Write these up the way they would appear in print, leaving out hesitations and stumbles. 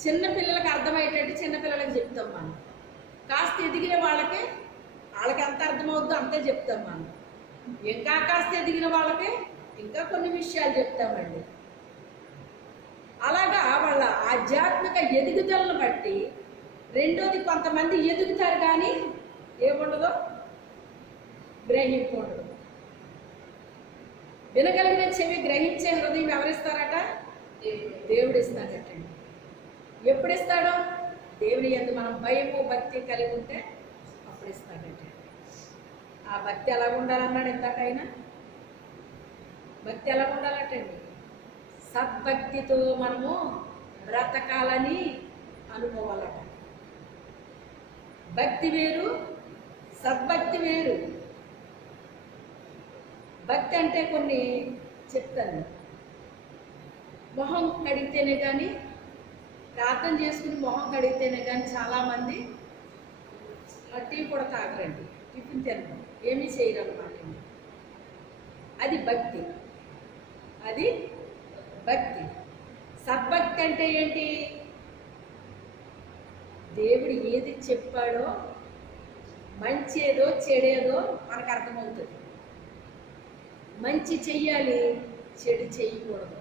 చిన్నపిల్లలకి అర్థమయ్యేటట్టు చిన్నపిల్లలకి చెప్తాం మనం. కాస్త ఎదిగిన వాళ్ళకి ఎంత అర్థమవుద్దో అంతే చెప్తాం మనం. ఇంకా కాస్త ఎదిగిన వాళ్ళకి ఇంకా కొన్ని విషయాలు చెప్తామండి. అలాగా వాళ్ళ ఆధ్యాత్మిక ఎదుగుదలను బట్టి రెండోది కొంతమంది ఎదుగుతారు కానీ ఏముండదో గ్రహింపు ఉండదు. వినగలిగిన చెవి గ్రహించే హృదయం ఎవరిస్తారట? దేవుడు ఇస్తాడటండి. ఎప్పుడు ఇస్తాడో? దేవుని యందు మనం భయము భక్తి కలిగి ఉంటే అప్పుడు ఇస్తాడటండి. ఆ భక్తి ఎలా ఉండాలన్నాడు ఇంతకైనా. భక్తి ఎలా ఉండాలటండి? సద్భక్తితో మనము బ్రతకాలని అనుకోవాలట. భక్తి వేరు, సద్భక్తి వేరు. భక్తి అంటే కొన్ని చెప్తాను. మొహం కడిగితేనే కానీ, ప్రార్థన చేసుకుని మొహం కడిగితేనే కానీ చాలామంది టీ కూడా తాగరండి, టిఫిన్ తినడం ఏమీ చేయరు అన్నమాట. అది భక్తి, అది భక్తి. సద్భక్తి అంటే ఏంటి? దేవుడు ఏది చెప్పాడో, మంచేదో చెడేదో మనకు అర్థమవుతుంది. మంచి చెయ్యాలి, చెడు చేయకూడదు.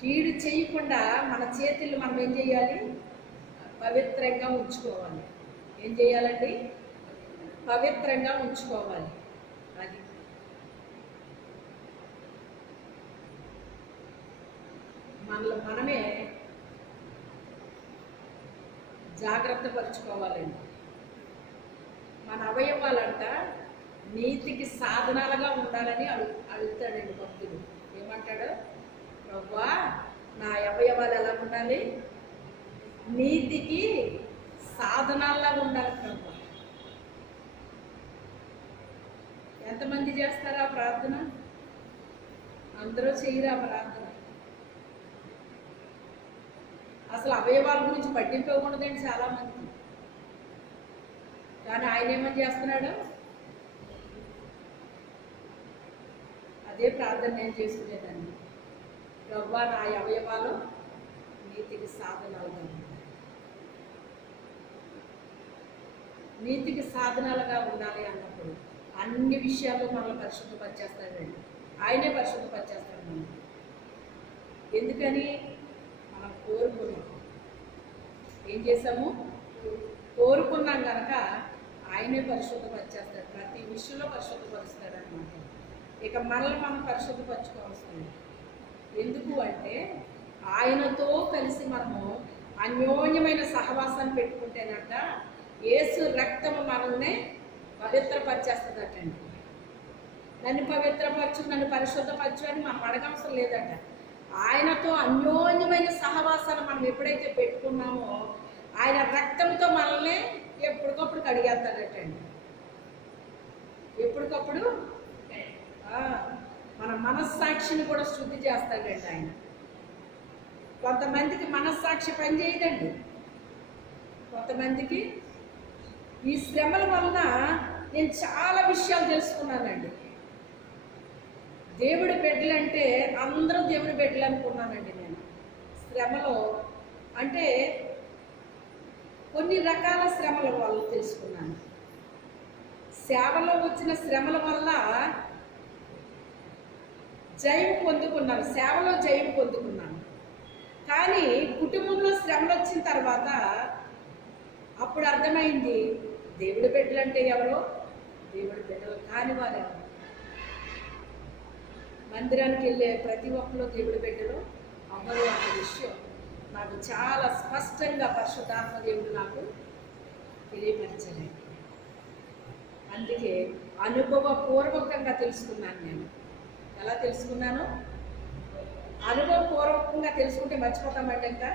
కీడు చేయకుండా మన చేతులు మనం ఏం చేయాలి? పవిత్రంగా ఉంచుకోవాలి. ఏం చేయాలండి? పవిత్రంగా ఉంచుకోవాలి. అది మనలో మనమే జాగ్రత్త పరుచుకోవాలండి. మన అవయవాలంట నీతికి సాధనాలుగా ఉండాలని అడుగుతాడండి భక్తుడు. ఏమంటాడు? ప్రభువా, నా అవయవాలు ఎలా ఉండాలి? నీతికి సాధనాల్లాగా ఉండాలి ప్రభు. ఎంతమంది చేస్తారా ప్రార్థన? అందరూ చేయరా ప్రార్థన? అసలు అవయవాల గురించి పట్టించుకోకూడదండి చాలామంది. కానీ ఆయన ఏమని చేస్తున్నాడు? అదే ప్రార్థన నేను చేసుకునేదాన్ని. ప్రభువా, నా అవయవాలు నీతికి సాధనాలుగా ఉంటాయి. నీతికి సాధనాలుగా ఉండాలి అన్నప్పుడు అన్ని విషయాల్లో మనల్ని పరిశుద్ధపరిచేస్తాడండి. ఆయనే పరిశుద్ధపరిచేస్తాడు మనం. ఎందుకని? మనం కోరుకున్నాం. ఏం చేసాము? కోరుకున్నాం కనుక ఆయనే పరిశుద్ధపరిచేస్తాడు. ప్రతి విషయంలో పరిశుద్ధపరుస్తాడు అన్నమాట. ఇక మనల్ని మనం పరిశుద్ధపరచుకోవాల్సింది. ఎందుకు అంటే ఆయనతో కలిసి మనము అన్యోన్యమైన సహవాసాన్ని పెట్టుకుంటేనట యేసు రక్తము మనల్ని పవిత్రపరిచేస్తుందటండి. నన్ను పవిత్రపరచు, నన్ను పరిశుద్ధపరచు అని మనం అడగవసరం లేదట. ఆయనతో అన్యోన్యమైన సహవాసాన్ని మనం ఎప్పుడైతే పెట్టుకున్నామో ఆయన రక్తంతో మనల్ని ఎప్పటికప్పుడు కడిగేస్తాడటండి. ఎప్పటికప్పుడు మన మనస్సాక్షిని కూడా శుద్ధి చేస్తాడండి ఆయన. కొంతమందికి మనస్సాక్షి పనిచేయదండి. కొంతమందికి ఈ శ్రమల వలన నేను చాలా విషయాలు తెలుసుకున్నానండి. దేవుడి బిడ్డలంటే అందరూ దేవుడి బిడ్డలు అనుకున్నానండి నేను. శ్రమలో అంటే కొన్ని రకాల శ్రమల వల్ల తెలుసుకున్నాను. సేవలో వచ్చిన శ్రమల వల్ల జయం పొందుకున్నాను, సేవలో జయం పొందుకున్నాను. కానీ కుటుంబంలో శ్రమలు వచ్చిన తర్వాత అప్పుడు అర్థమైంది దేవుడి బిడ్డలు అంటే ఎవరో, దేవుడి బిడ్డలు కాని వారు ఎవరు. మందిరానికి వెళ్ళే ప్రతి ఒక్కరు దేవుడి బిడ్డలు అవ్వరు అన్న విషయం నాకు చాలా స్పష్టంగా పరిశుద్ధాత్మ దేవుడు నాకు తెలియపరిచాడు. అందుకే అనుభవపూర్వకంగా తెలుసుకున్నాను. నేను ఎలా తెలుసుకున్నాను? అనుభవపూర్వకంగా తెలుసుకుంటే మర్చిపోతామండి. ఇంకా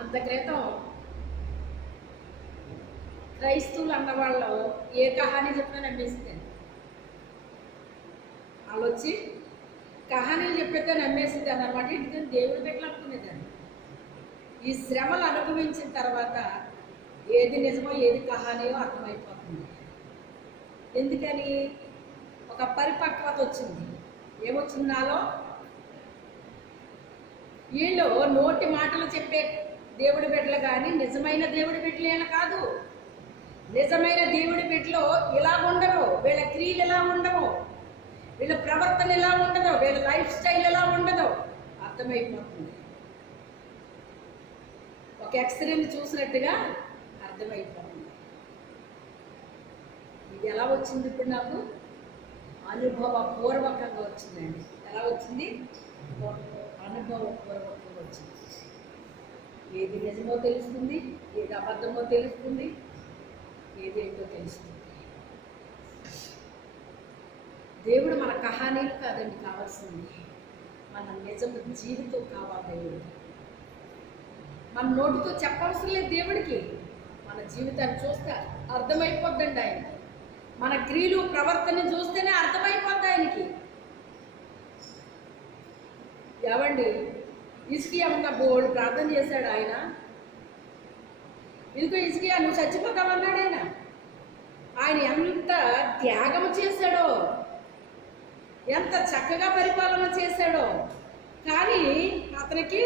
అంత క్రితం క్రైస్తవులు అన్నవాళ్ళు ఏ కహానీ చెప్పినా నమ్మేసిందండి. వాళ్ళు వచ్చి కహానీలు చెప్పేస్తే నమ్మేసిందాన్ని అనమాట. ఎందుకంటే దేవుడి బిడ్డలు అనుకునేదాన్ని. ఈ శ్రమలు అనుభవించిన తర్వాత ఏది నిజమో ఏది కహానీయో అర్థమైపోతుంది. ఎందుకని? ఒక పరిపక్వత వచ్చింది. ఏమొచ్చింది నాలో? వీళ్ళు నోటి మాటలు చెప్పే దేవుడి బిడ్డలు కానీ నిజమైన దేవుడి బిడ్డలు కాదు. నిజమైన దేవుడి బిడ్డలు ఇలా ఉండరు, వీళ్ళ క్రియలు ఎలా ఉండవు, వీళ్ళ ప్రవర్తన ఎలా ఉండదు, వీళ్ళ లైఫ్ స్టైల్ ఎలా ఉండదు అర్థమైపోతుంది. ఒక ఎక్స్రేని చూసినట్టుగా అర్థమైపోతుంది. ఇది ఎలా వచ్చింది? ఇప్పుడు నాకు అనుభవపూర్వకంగా వచ్చిందండి. ఎలా వచ్చింది? అనుభవపూర్వకంగా వచ్చింది. ఏది నిజమో తెలుస్తుంది, ఏది అబద్ధమో తెలుస్తుంది, ఏదేంటో తెలుస్తుంది. దేవుడు మన కహానీలు కాదండి కావాల్సింది, మన నిజం జీవితం కావాలి. దేవుడు మన నోటితో చెప్పవలసిన లేదు దేవుడికి, మన జీవితాన్ని చూస్తే అర్థమైపోద్దండి ఆయనకి. మన క్రియలు ప్రవర్తన చూస్తేనే అర్థమైపోద్ది ఆయనకి. ఏవండి, హిజ్కియా ఉన్న బోర్డు ప్రార్థన చేశాడు ఆయన. ఇదిగో హిజ్కియా నువ్వు చచ్చిపోతావన్నాడు ఆయన. ఆయన ఎంత త్యాగం చేశాడో, ఎంత చక్కగా పరిపాలన చేశాడో. కానీ అతనికి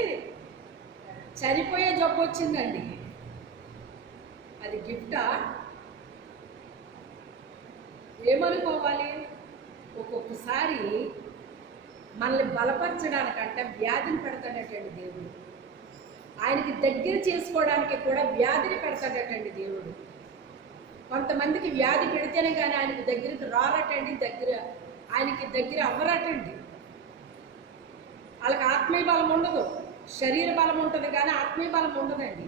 చనిపోయే జబ్బు వచ్చిందండి. అది గిఫ్టా? ఏమనుకోవాలి? ఒక్కొక్కసారి మనల్ని బలపరచడానికంటే వ్యాధిని పెడతాడటండి దేవుడు. ఆయనకి దగ్గర చేసుకోవడానికి కూడా వ్యాధిని పెడతాడటండి దేవుడు. కొంతమందికి వ్యాధి పెడితేనే కానీ ఆయనకి దగ్గరికి రారటండి, ఆయనకి దగ్గర అవ్వరటండి. వాళ్ళకి ఆత్మీయ బలం ఉండదు, శరీర బలం ఉంటుంది కానీ ఆత్మీయ బలం ఉండదండి.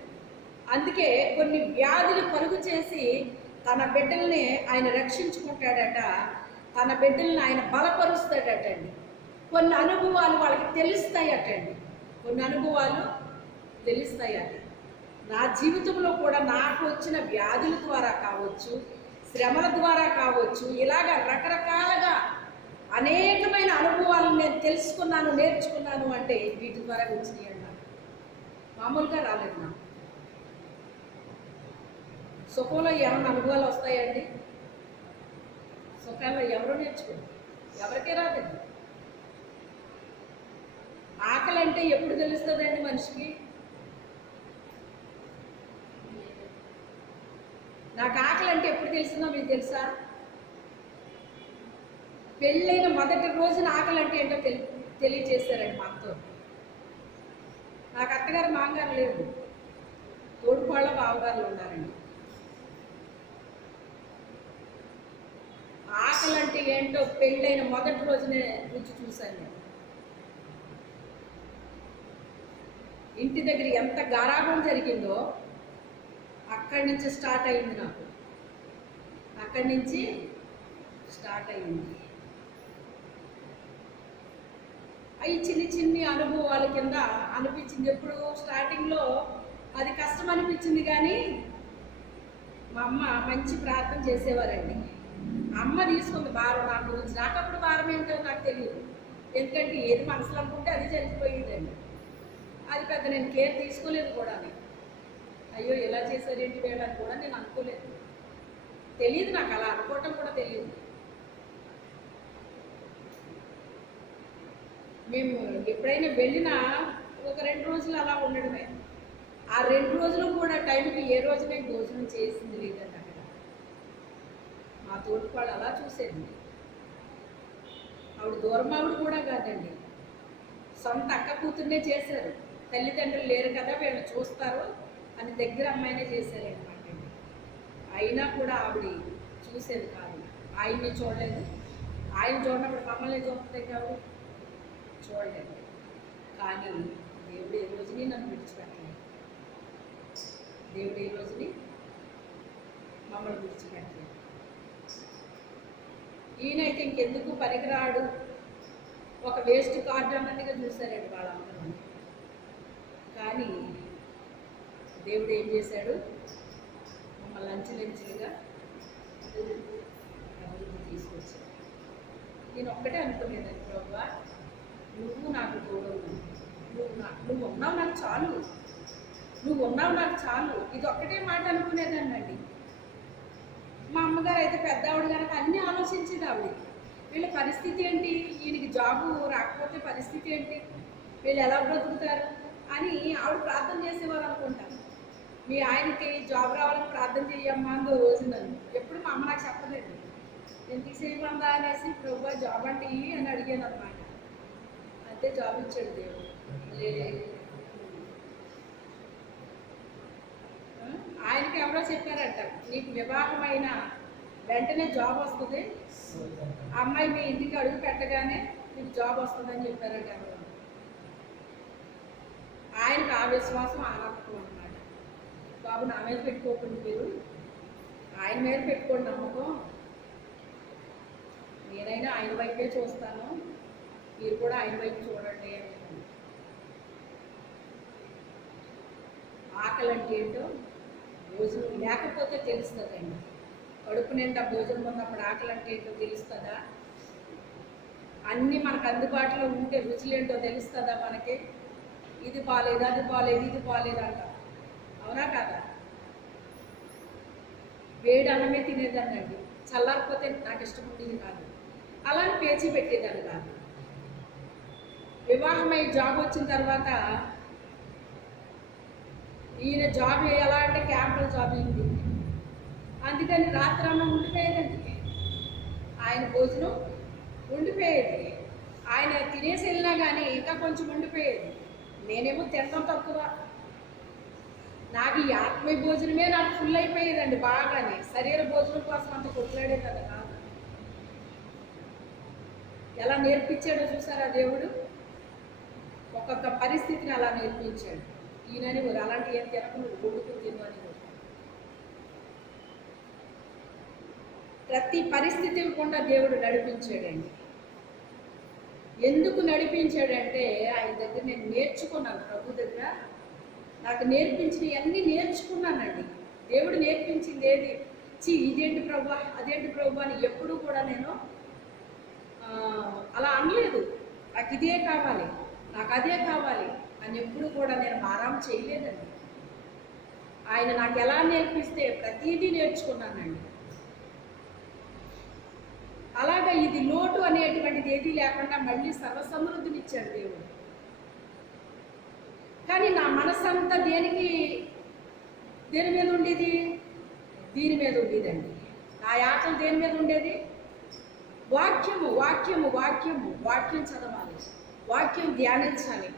అందుకే కొన్ని వ్యాధులు కలుగు చేసి తన బిడ్డల్ని ఆయన రక్షించుకుంటాడట, తన బిడ్డల్ని ఆయన బలపరుస్తాడటండి. కొన్ని అనుభవాలు వాళ్ళకి తెలుస్తాయటండి, కొన్ని అనుభవాలు తెలుస్తాయట. నా జీవితంలో కూడా నాకు వచ్చిన వ్యాధుల ద్వారా కావచ్చు, శ్రమల ద్వారా కావచ్చు, ఇలాగ రకరకాలుగా అనేకమైన అనుభవాలను నేను తెలుసుకున్నాను, నేర్చుకున్నాను. అంటే వీటి ద్వారా వచ్చినాయి అన్నారు, మామూలుగా రాలేదు. నాకు సుఖంలో ఏమైనా అనుభవాలు వస్తాయండి? సుఖంలో ఎవరో నేర్చుకోండి, ఎవరికే రాదండి. ఆకలి అంటే ఎప్పుడు తెలుస్తుందండి మనిషికి? నాకు ఆకలి అంటే ఎప్పుడు తెలిసిందో మీకు తెలుసా? పెళ్ళైన మొదటి రోజున ఆకలి అంటే ఏంటో తెలియచేశారండి మా అత్తో. నాకు అత్తగారు మామగారు లేరు, తోడుకోళ్ళ బావగారులు ఉన్నారండి. ఆకలి అంటే ఏంటో పెళ్ళైన మొదటి రోజునే రుచి చూశాను నేను. ఇంటి దగ్గర ఎంత గారాబం జరిగిందో అక్కడి నుంచి స్టార్ట్ అయింది నాకు, అక్కడి నుంచి స్టార్ట్ అయింది. అవి చిన్ని చిన్ని అనుభవాల కింద అనిపించింది. ఎప్పుడు స్టార్టింగ్లో అది కష్టం అనిపించింది, కానీ మా అమ్మ మంచి ప్రార్థన చేసేవారండి. అమ్మ తీసుకుంది భారం నా గురించి. నాకు అప్పుడు భారం ఏంటో నాకు తెలియదు, ఎందుకంటే ఏది మనసులో అనుకుంటే అది జరిగిపోయిందండి. అది పెద్ద నేను కేర్ తీసుకోలేదు కూడా. అయ్యో ఇలా చేశారేంటి వేయడానికి కూడా నేను అనుకోలేదు, తెలియదు నాకు, అలా అనుకోవటం కూడా తెలియదు. మేము ఎప్పుడైనా వెళ్ళినా ఒక 2 రోజులు అలా ఉండడమే. ఆ 2 రోజులు కూడా టైంకి ఏ రోజు నేను భోజనం చేసింది లేదండి అక్కడ. మా తోటిపాడు అలా చూసేది. ఆవిడ దూరం ఆవిడ కూడా కాదండి, సొంత అక్క కూతుర్నే చేశారు. తల్లిదండ్రులు లేరు కదా, వీళ్ళు చూస్తారు అని దగ్గర అమ్మాయినే చేశారనమాట. అయినా కూడా ఆవిడ చూసేది కాదు, ఆయన్ని చూడలేదు. ఆయన చూడనప్పుడు మమ్మల్ని చూస్తుంది కాదు, చూడలేదు. కానీ దేవుడు ఏ రోజుని నన్ను విడిచిపెట్టలేదు, దేవుడు ఏ రోజుని మమ్మల్ని విడిచిపెట్టలేదు. ఈయనైతే ఇంకెందుకు పనికిరాడు, ఒక వేస్ట్ కార్డు అన్నట్టుగా చూశారండి వాళ్ళందరూ. కానీ దేవుడు ఏం చేశాడు? మమ్మల్ని అంచెలంచెలుగా అభివృద్ధి తీసుకొచ్చాడు. నేను ఒక్కటే అనుకునేదాన్ని, ప్రభువా నువ్వు నాకు తోడు, నువ్వు ఉన్నావు నాకు చాలు, నువ్వు ఉన్నావు నాకు చాలు. ఇది ఒక్కటే మాట అనుకునేదాన్ని అండి. మా అమ్మగారు అయితే పెద్ద ఆవిడ కనుక అన్నీ ఆలోచించేది ఆవిడ. వీళ్ళ పరిస్థితి ఏంటి, ఈయనకి జాబు రాకపోతే పరిస్థితి ఏంటి, వీళ్ళు ఎలా బ్రతుకుతారు అని ఆవిడ ప్రార్థన చేసేవారు అనుకుంటారు. మీ ఆయనకి జాబ్ రావాలని ప్రార్థన చేయమ్మా అని రోజు నన్ను ఎప్పుడు మా అమ్మ నాకు చెప్పలేదు. ఎందుకు చేయమందా అనేసి ప్రభు జాబ్ అంటే అని అడిగాను అనమాట. అంతే జాబ్ ఇచ్చాడు దేవుడు. ఆయనకి ఎవరో చెప్పారంట, నీకు వివాహమైన వెంటనే జాబ్ వస్తుంది, అమ్మాయి మీ ఇంటికి అడుగు పెట్టగానే నీకు జాబ్ వస్తుందని చెప్పారంట ఎవరో. ఆయనకు ఆ విశ్వాసం ఆ నమ్మకం అన్నమాట. బాబు నా మీద పెట్టుకోకండి, మీరు ఆయన మీద పెట్టుకోండి నమ్మకం, నేనైనా ఆయన వైపే చూస్తాను, మీరు కూడా ఆయన వైపు చూడండి అని. ఆకలి అంటే ఏంటో భోజనం లేకపోతే తెలుస్తుందండి. కడుపు నిండా భోజనం ఉన్నప్పుడు ఆకలి అంటే ఏంటో తెలుస్తుందా? అన్నీ మనకు అందుబాటులో ఉంటే రుచులేంటో తెలుస్తుందా మనకి? ఇది బాలేదు, అది బాలేదు, ఇది బాలేదు అంటాం, అవునా కదా? వేడి అన్నమే తినేదాన్నండి, చల్లారిపోతే నాకు ఇష్టం ఉండేది కాదు, అలాని పేచీ పెట్టేదాన్ని కాదు. వివాహమై జాబ్ వచ్చిన తర్వాత ఈయన జాబ్ ఎలా అంటే క్యాంపుల జాబ్ అయింది, అందుకని రాత్రి అన్నం ఉండిపోయేదండి, ఆయన భోజనం ఉండిపోయేది, ఆయన తినేసి వెళ్ళినా కానీ ఇంకా కొంచెం ఉండిపోయేది. నేనేమో తినడం తక్కువ, నాకు ఈ ఆత్మీయ భోజనమే నాకు ఫుల్ అయిపోయేదండి బాగానే, శరీర భోజనం కోసం అంత కొట్లాడేది కాదు. ఎలా నేర్పించాడో చూసారా దేవుడు, ఒక్కొక్క పరిస్థితిని అలా నేర్పించాడు. ఈయనని అలాంటి ఏం తినకు, నువ్వు కొడుకు తిను అని. ప్రతి పరిస్థితి కూడా దేవుడు నడిపించాడండి. ఎందుకు నడిపించాడంటే ఆయన దగ్గర నేను నేర్చుకున్నాను, ప్రభు దగ్గర నాకు నేర్పించినవన్నీ నేర్చుకున్నానండి. దేవుడు నేర్పించింది ఏది ఇదేంటి ప్రభు అదేంటి ప్రభు అని ఎప్పుడూ కూడా నేను అలా అనలేదు. నాకు ఇదే కావాలి, నాకు అదే కావాలి అని ఎప్పుడు కూడా నేను ఆరాం చేయలేదండి. ఆయన నాకు ఎలా నేర్పిస్తే ప్రతీదీ నేర్చుకున్నానండి. అలాగా ఇది లోటు అనేటువంటిది ఏదీ లేకుండా మళ్ళీ సర్వసమృద్ధినిచ్చాడు దేవుడు. కానీ నా మనసంతా దేని మీద ఉండేది? దీని మీద ఉండేదండి. నా ఆటలు దేని మీద ఉండేది? వాక్యము వాక్యము వాక్యము వాక్యం చదవాలి, వాక్యం ధ్యానించాలి.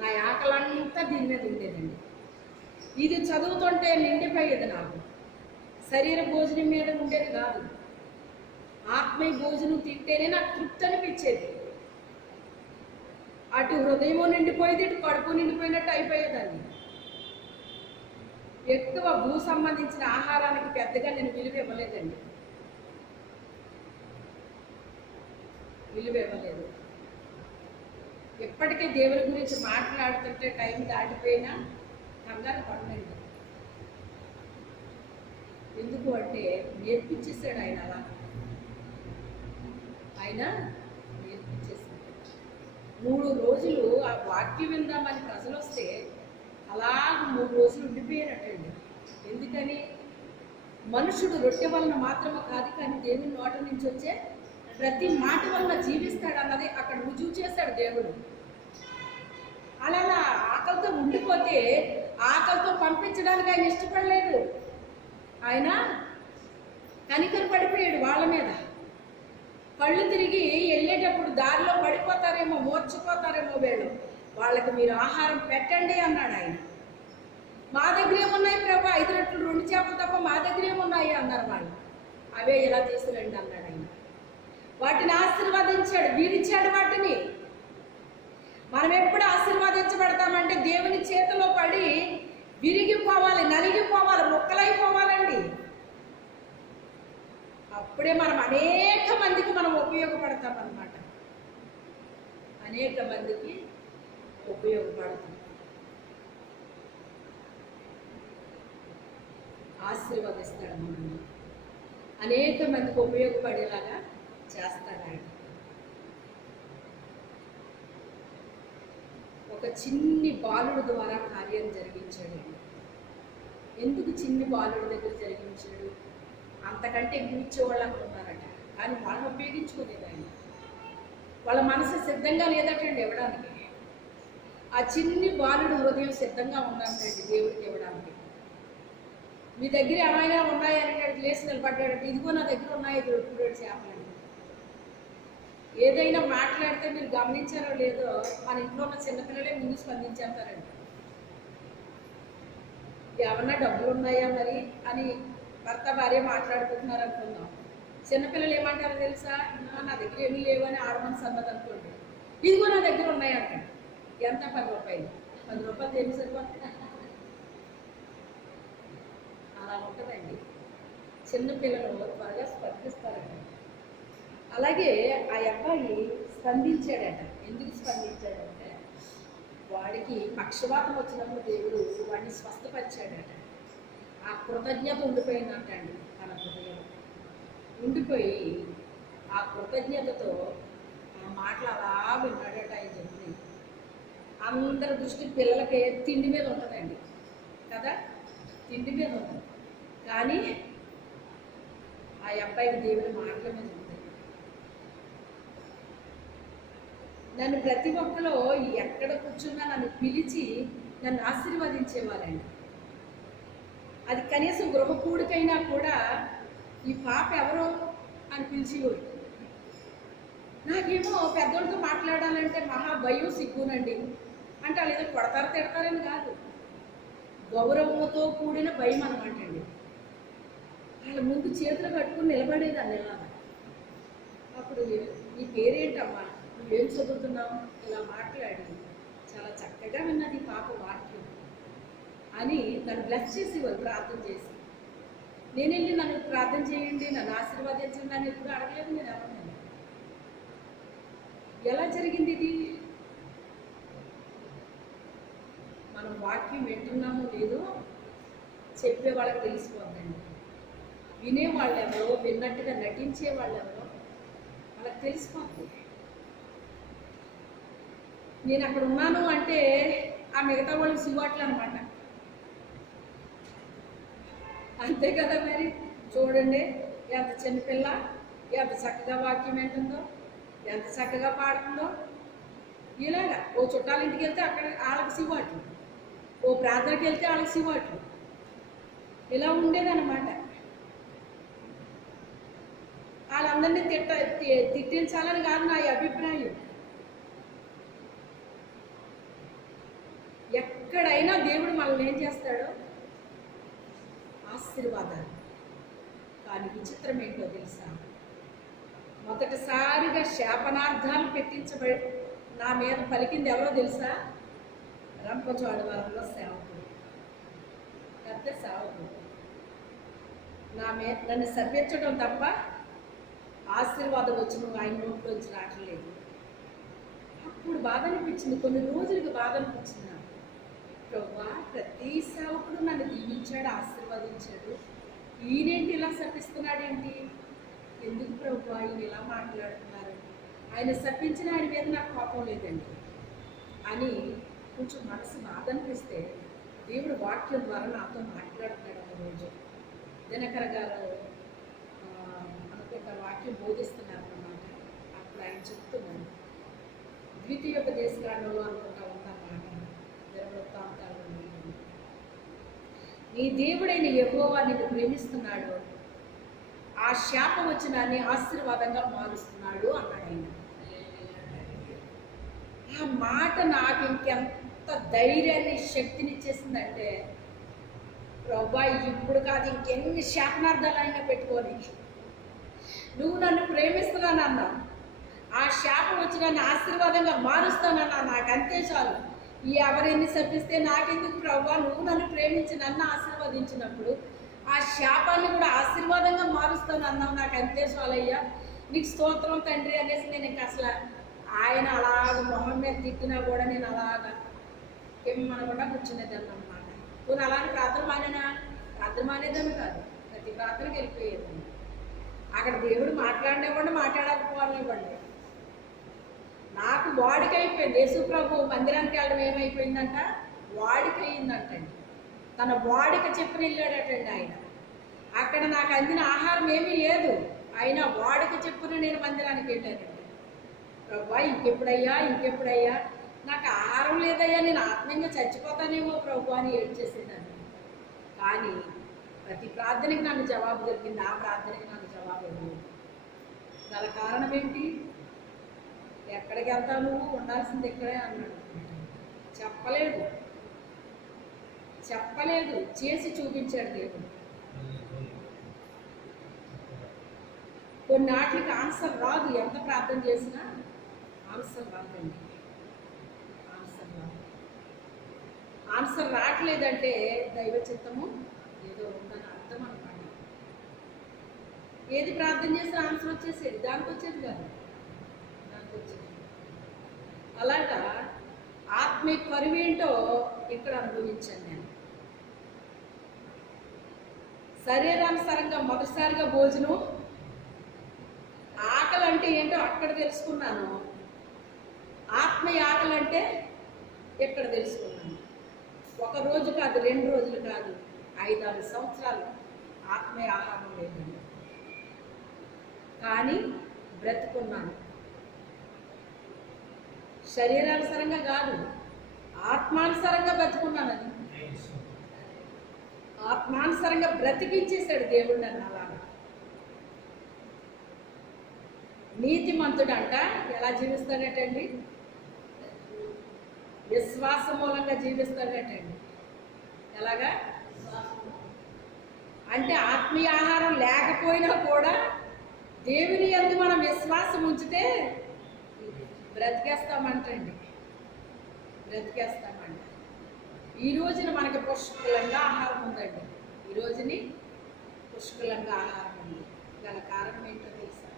నా ఆకలంతా దీని మీద ఉండేదండి. ఇది చదువుతుంటే నిండిపోయేది, నాకు శరీర భోజనం మీద ఉండేది కాదు. ఆత్మీయ భోజనం తింటేనే నాకు తృప్తి అనిపించేది. అటు హృదయము నిండిపోయేది, ఇటు కడుపు నిండిపోయినట్టు అయిపోయేదాన్ని. ఎక్కువ భూ సంబంధించిన ఆహారానికి పెద్దగా నేను విలువ ఇవ్వలేదండి, విలువ ఇవ్వలేదు. ఎప్పటికీ దేవుని గురించి మాట్లాడుతుంటే టైం దాటిపోయినా కంగారు పడలేదు. ఎందుకు అంటే నేర్పించేసాడు ఆయన, అలా ఆయన నేర్పించేసాడు. 3 రోజులు ఆ వాక్యం విందామని ప్రజలు వస్తే అలాగ 3 రోజులు ఉండిపోయారటండి. ఎందుకని? మనుషుడు రొట్టె వలన మాత్రమే కాదు కానీ దేవుని నోట నుంచి వచ్చే ప్రతి మాట వలన జీవిస్తాడు అన్నది అక్కడ రుజువు చేశాడు దేవుడు. అలా ఆకలితో ఉండిపోతే ఆకలితో పంపించడానికి ఆయన ఇష్టపడలేదు. ఆయన కనికర పడిపోయాడు వాళ్ళ మీద. కళ్ళు తిరిగి వెళ్ళేటప్పుడు దారిలో పడిపోతారేమో, మోర్చిపోతారేమో వీళ్ళు, వాళ్ళకి మీరు ఆహారం పెట్టండి అన్నాడు ఆయన. మా దగ్గర ఏమున్నాయి ప్రభు, 5 రొట్టెలు 2 చేపలు తప్ప మా దగ్గర ఏమున్నాయి అన్నారు వాళ్ళు. అవే ఇలా తీసుకురండి అన్నాడు ఆయన. వాటిని ఆశీర్వదించాడు, వీరిచ్చాడు వాటిని. మనం ఎప్పుడు ఆశీర్వదించబడతామంటే దేవుని చేతిలో పడి విరిగిపోవాలి, నలిగిపోవాలి, ముక్కలైపోవాలండి. అప్పుడే మనం అనేక మందికి మనం ఉపయోగపడతాం అన్నమాట, అనేక మందికి ఉపయోగపడతాం. ఆశీర్వదిస్తాడు మనల్ని, అనేక మందికి ఉపయోగపడేలాగా చేస్తాడు ఆయన. ఒక చిన్ని బాలుడు ద్వారా కార్యం జరిగించాడు. ఎందుకు చిన్ని బాలుడి దగ్గర జరిగించాడు? అంతకంటే ఎక్కువ ఇచ్చేవాళ్ళు అక్కడ ఉన్నారట. కానీ వాళ్ళని ఉపయోగించుకునేది ఆయన. వాళ్ళ మనసు సిద్ధంగా లేదటండి ఇవ్వడానికి. ఆ చిన్ని బాలుడు హృదయం సిద్ధంగా ఉందంటండి దేవుడికి ఇవ్వడానికి. మీ దగ్గర ఏమైనా ఉన్నాయని లేచి నిలబడ్డాడంటే, ఇదిగో నా దగ్గర ఉన్నాయి ఇప్పుడు చేపలండి. ఏదైనా మాట్లాడితే మీరు గమనించారో లేదో, మన ఇంట్లో ఉన్న చిన్నపిల్లలే ముందు స్పందించేస్తారండి. ఏమన్నా డబ్బులు ఉన్నాయా మరి అని భర్త భార్య మాట్లాడుకుంటున్నారు అనుకుందాం. చిన్నపిల్లలు ఏమంటారో తెలుసా? నా దగ్గర ఏమీ లేవు అని ఆడమని అన్నది అనుకోండి. ఇదిగో నా దగ్గర ఉన్నాయంటాడు. ఎంత? 10 రూపాయలు. 10 రూపాయలు ఏమి సరిపోతుంది? అలా ఉంటుందండి. చిన్నపిల్లలు త్వరగా స్పందిస్తారండి. అలాగే ఆ అబ్బాయి స్పందించాడట. ఎందుకు స్పందించాడంటే, వాడికి పక్షవాతం వచ్చినప్పుడు దేవుడు వాడిని స్వస్థపరిచాడట. ఆ కృతజ్ఞత ఉండిపోయిందంటండి తన హృదయం. ఉండిపోయి ఆ కృతజ్ఞతతో ఆ మాటలు అలా విన్నాడట. ఆయన చెప్పి అందరి దృష్టి పిల్లలకి తిండి మీద ఉంటుందండి కదా, తిండి మీద ఉంటుంది. కానీ ఆ అబ్బాయికి దేవుని మాటల మీద ఉంటుంది. నన్ను ప్రతి ఒక్కలో ఎక్కడ కూర్చున్నా నన్ను పిలిచి నన్ను ఆశీర్వదించేవారండి. అది కనీసం గృహకూడికైనా కూడా ఈ పాప ఎవరో అని పిలిచేవాడు. నాకేమో పెద్దోళ్ళతో మాట్లాడాలంటే మహా భయం, సిగ్గునండి. అంటే వాళ్ళు ఏదో కొడతారు తిడతారని కాదు, గౌరవంతో కూడిన భయం అనమాట అండి. వాళ్ళ ముందు చేతులు కట్టుకుని నిలబడేదాన్ని ఇలా. అప్పుడు నీ పేరేంటమ్మా, నువ్వేం చదువుతున్నావు, ఇలా మాట్లాడి చాలా చక్కగా విన్నది పాప వాక్యం అని నన్ను బ్లెస్ చేసేవారు ప్రార్థన చేసి. నేను వెళ్ళి నన్ను ప్రార్థన చేయండి, నన్ను ఆశీర్వదించండి అని ఎప్పుడు అడగలేదు నేను ఎవరిని. ఎలా జరిగింది ఇది? మనం వాక్యం వింటున్నామో లేదో చెప్పే వాళ్ళకి తెలిసిపోద్దండి. వినేవాళ్ళు ఎవరో, విన్నట్టుగా నటించే వాళ్ళు ఎవరో వాళ్ళకి తెలిసిపోతుంది. నేను అక్కడ ఉన్నాను అంటే ఆ మిగతా వాళ్ళకి సివాట్లు అనమాట. అంతే కదా మరి. చూడండి ఎంత చిన్నపిల్ల, ఎంత చక్కగా వాక్యం ఏంటుందో, ఎంత చక్కగా పాడుతుందో. ఇలాగా ఓ చుట్టాలింటికి వెళ్తే అక్కడ వాళ్ళకి సివాట్లు, ఓ ప్రార్థనకి వెళ్తే వాళ్ళకి సివాట్లు. ఇలా ఉండేదన్నమాట. వాళ్ళందరినీ తిట్టించాలని కాదు నా అభిప్రాయం. ఎక్కడైనా దేవుడు మనల్ని ఏం చేస్తాడో ఆశీర్వాదాలు. కానీ విచిత్రం ఏంటో తెలుసా? మొదటిసారిగా శాపనార్థాలు పెట్టించబడి నా మీద పలికింది ఎవరో తెలుసా? రంపచోడవరంలో సేవకుడు, పెద్ద సేవకుడు. నన్ను సర్పించడం తప్ప ఆశీర్వాదం వచ్చి నువ్వు ఆయన నోట్లోంచి రావట్లేదు. అప్పుడు బాధ అనిపించింది, కొన్ని రోజులకి బాధ అనిపించింది నాకు. ప్రభువా, ప్రతి సేవకుడు నన్ను దీవించాడు, ఆశీర్వదించాడు, ఈయనేంటి ఇలా శపిస్తున్నాడేంటి? ఎందుకు ప్రభువా ఈయన ఇలా మాట్లాడుతున్నారు? ఆయన శపించిన ఆయన మీద నాకు కోపం లేదండి అని కొంచెం మనసు బాధ అనిపిస్తే దేవుడు వాక్యం ద్వారా నాతో మాట్లాడుతున్నాడు. ఒక రోజు దినకర గారు అనుకుంటా వాక్యం బోధిస్తున్నారు అన్నమాట. అప్పుడు ఆయన చెప్తున్నాను, ద్వితీయోపదేశకాండంలో అనుకుంటా ఉందన్నమాట, వృత్తాంతాలు. నీ దేవుడైన యెహోవా నిన్ను ప్రేమిస్తున్నాడు, ఆ శాపం వచ్చిన ఆశీర్వాదంగా మారుస్తున్నాడు అన్నాడు ఆయన. ఆ మాట నాకు ఇంకెంత ధైర్యాన్ని, శక్తిని ఇచ్చేసిందంటే, ప్రభా ఇప్పుడు కాదు ఇంకెన్ని శాపనార్థాలైనా పెట్టుకొని నువ్వు నన్ను ప్రేమిస్తున్నానన్నా, ఆ శాపం వచ్చి నన్ను ఆశీర్వాదంగా మారుస్తానన్నా, నాకు అంతే చాలు. ఎవరెన్ని శపిస్తే నాకెందుకు ప్రభా, నువ్వు నన్ను ప్రేమించి నన్ను ఆశీర్వదించినప్పుడు ఆ శాపాన్ని కూడా ఆశీర్వాదంగా మారుస్తాను అన్నావు, నాకు అంతే చాలయ్యా, నీకు స్తోత్రం తండ్రి అనేసి నేను ఇంకా అసలు ఆయన అలాగ మొహం మీద తిట్టినా కూడా నేను అలాగా ఏమనకుండా కూర్చునేదాన్ని అనమాట. నువ్వు అలాగే ప్రార్థన మానేదాన్ని కాదు, ప్రతి ప్రార్థనకి వెళ్ళిపోయేదాన్ని. అక్కడ దేవుడు మాట్లాడినవ్వండి, మాట్లాడకపోవాలనివ్వండి, నాకు వాడికైపోయింది. యేసు ప్రభు మందిరానికి వెళ్ళడం ఏమైపోయిందంట, వాడికయిందంటండి. తన వాడిక చెప్పిన వెళ్ళాడటండి ఆయన. అక్కడ నాకు అందిన ఆహారం ఏమీ లేదు, అయినా వాడికి చెప్పున నేను మందిరానికి వెళ్ళానండి. ప్రభా ఇంకెప్పుడయ్యా నాకు ఆహారం లేదయ్యా, నేను ఆత్మీయంగా చచ్చిపోతానేమో ప్రభు అని ఏడ్చేసేదాన్ని. కానీ ప్రతి ప్రార్థనకి నాకు జవాబు దొరికింది, ఆ ప్రార్థనకి నాకు జవాబు ఇవ్వలేదు. గల కారణం ఏంటి? ఎక్కడికి వెళ్తావు నువ్వు, ఉండాల్సింది ఇక్కడే అన్నాడు. చెప్పలేదు, చేసి చూపించాడు దేవుడు. కొన్నాటికి ఆన్సర్ రాదు, ఎంత ప్రార్థన చేసినా ఆన్సర్ రాదండి. ఆన్సర్ రావట్లేదంటే దైవ చిత్తము ఏదో ఉందని అర్థం అనమాట. ఏది ప్రార్థన చేసినా ఆన్సర్ వచ్చేసేది, దానికి వచ్చేది కాదు, దానికి వచ్చేది. అలాగా ఆత్మీయ కరువేంటో ఇక్కడ అనుభవించాను నేను. శరీరానుసారంగా మొదటిసారిగా భోజనం, ఆకలి అంటే ఏంటో అక్కడ తెలుసుకున్నాను. ఆత్మీయ ఆకలి అంటే ఎక్కడ తెలుసుకున్నాను. ఒక రోజు కాదు, 2 రోజులు కాదు, 5-6 సంవత్సరాలు ఆత్మీయ ఆహారం లేదండి. కానీ బ్రతుకున్నాను. శరీరానుసారంగా కాదు, ఆత్మానుసారంగా బ్రతుకున్నానని. ఆత్మానుసారంగా బ్రతికించేశాడు దేవుడు నన్ను. అలాగా నీతిమంతుడంట ఎలా జీవిస్తాడటండి? విశ్వాస మూలంగా జీవిస్తాడటండి. ఎలాగా అంటే ఆత్మీయ ఆహారం లేకపోయినా కూడా దేవుని యందు మనం విశ్వాసం ఉంచితే బ్రతికేస్తామంటండి. ఈ రోజున మనకి పుష్కలంగా ఆహారం ఉందండి. ఈ రోజుని పుష్కలంగా ఆహారం ఉంది. గల కారణం ఏంటో తెలుసా?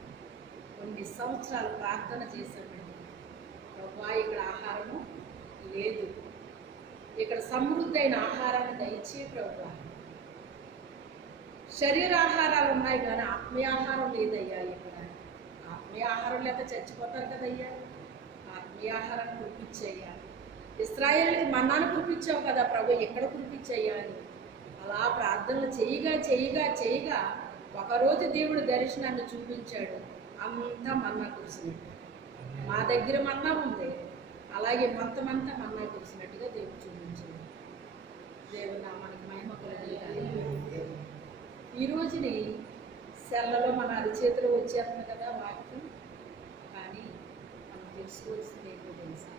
కొన్ని సంవత్సరాలు ప్రార్థన చేశామండి. ప్రభా ఇక్కడ ఆహారము లేదు, ఇక్కడ సమృద్ధి అయిన ఆహారాన్ని దయచే ప్రభా. శరీరాహారాలు ఉన్నాయి కానీ ఆత్మీయ ఆహారం లేదయ్యా. ఇక్కడ ఆత్మీయ ఆహారం లేక చచ్చిపోతారు కదయ్యా. ఆత్మీయ ఆహారాన్ని కురిపించయ్యా. ఇశ్రాయేలుకి మన్నాను కురిపించావు కదా ప్రభు, ఎక్కడ కురిపించయ్యా అని అలా ప్రార్థనలు చేయగా ఒకరోజు దేవుడు దర్శనాన్ని చూపించాడు. అంతా మన్నా కురిసినట్టు. మా దగ్గర మన్నా ఉంది, అలాగే మొత్తం అంతా మన్నా కురిసినట్టుగా దేవుడు చూపించాడు. దేవుడు నామానికి మహిమ కలుగుతుంది. ఈ రోజుని సెల్లలో మన అరిచేతిలో వచ్చేస్తుంది కదా వాక్యం. కానీ మనం తెలుసుకోవాల్సింది ఏంటో తెలుసా?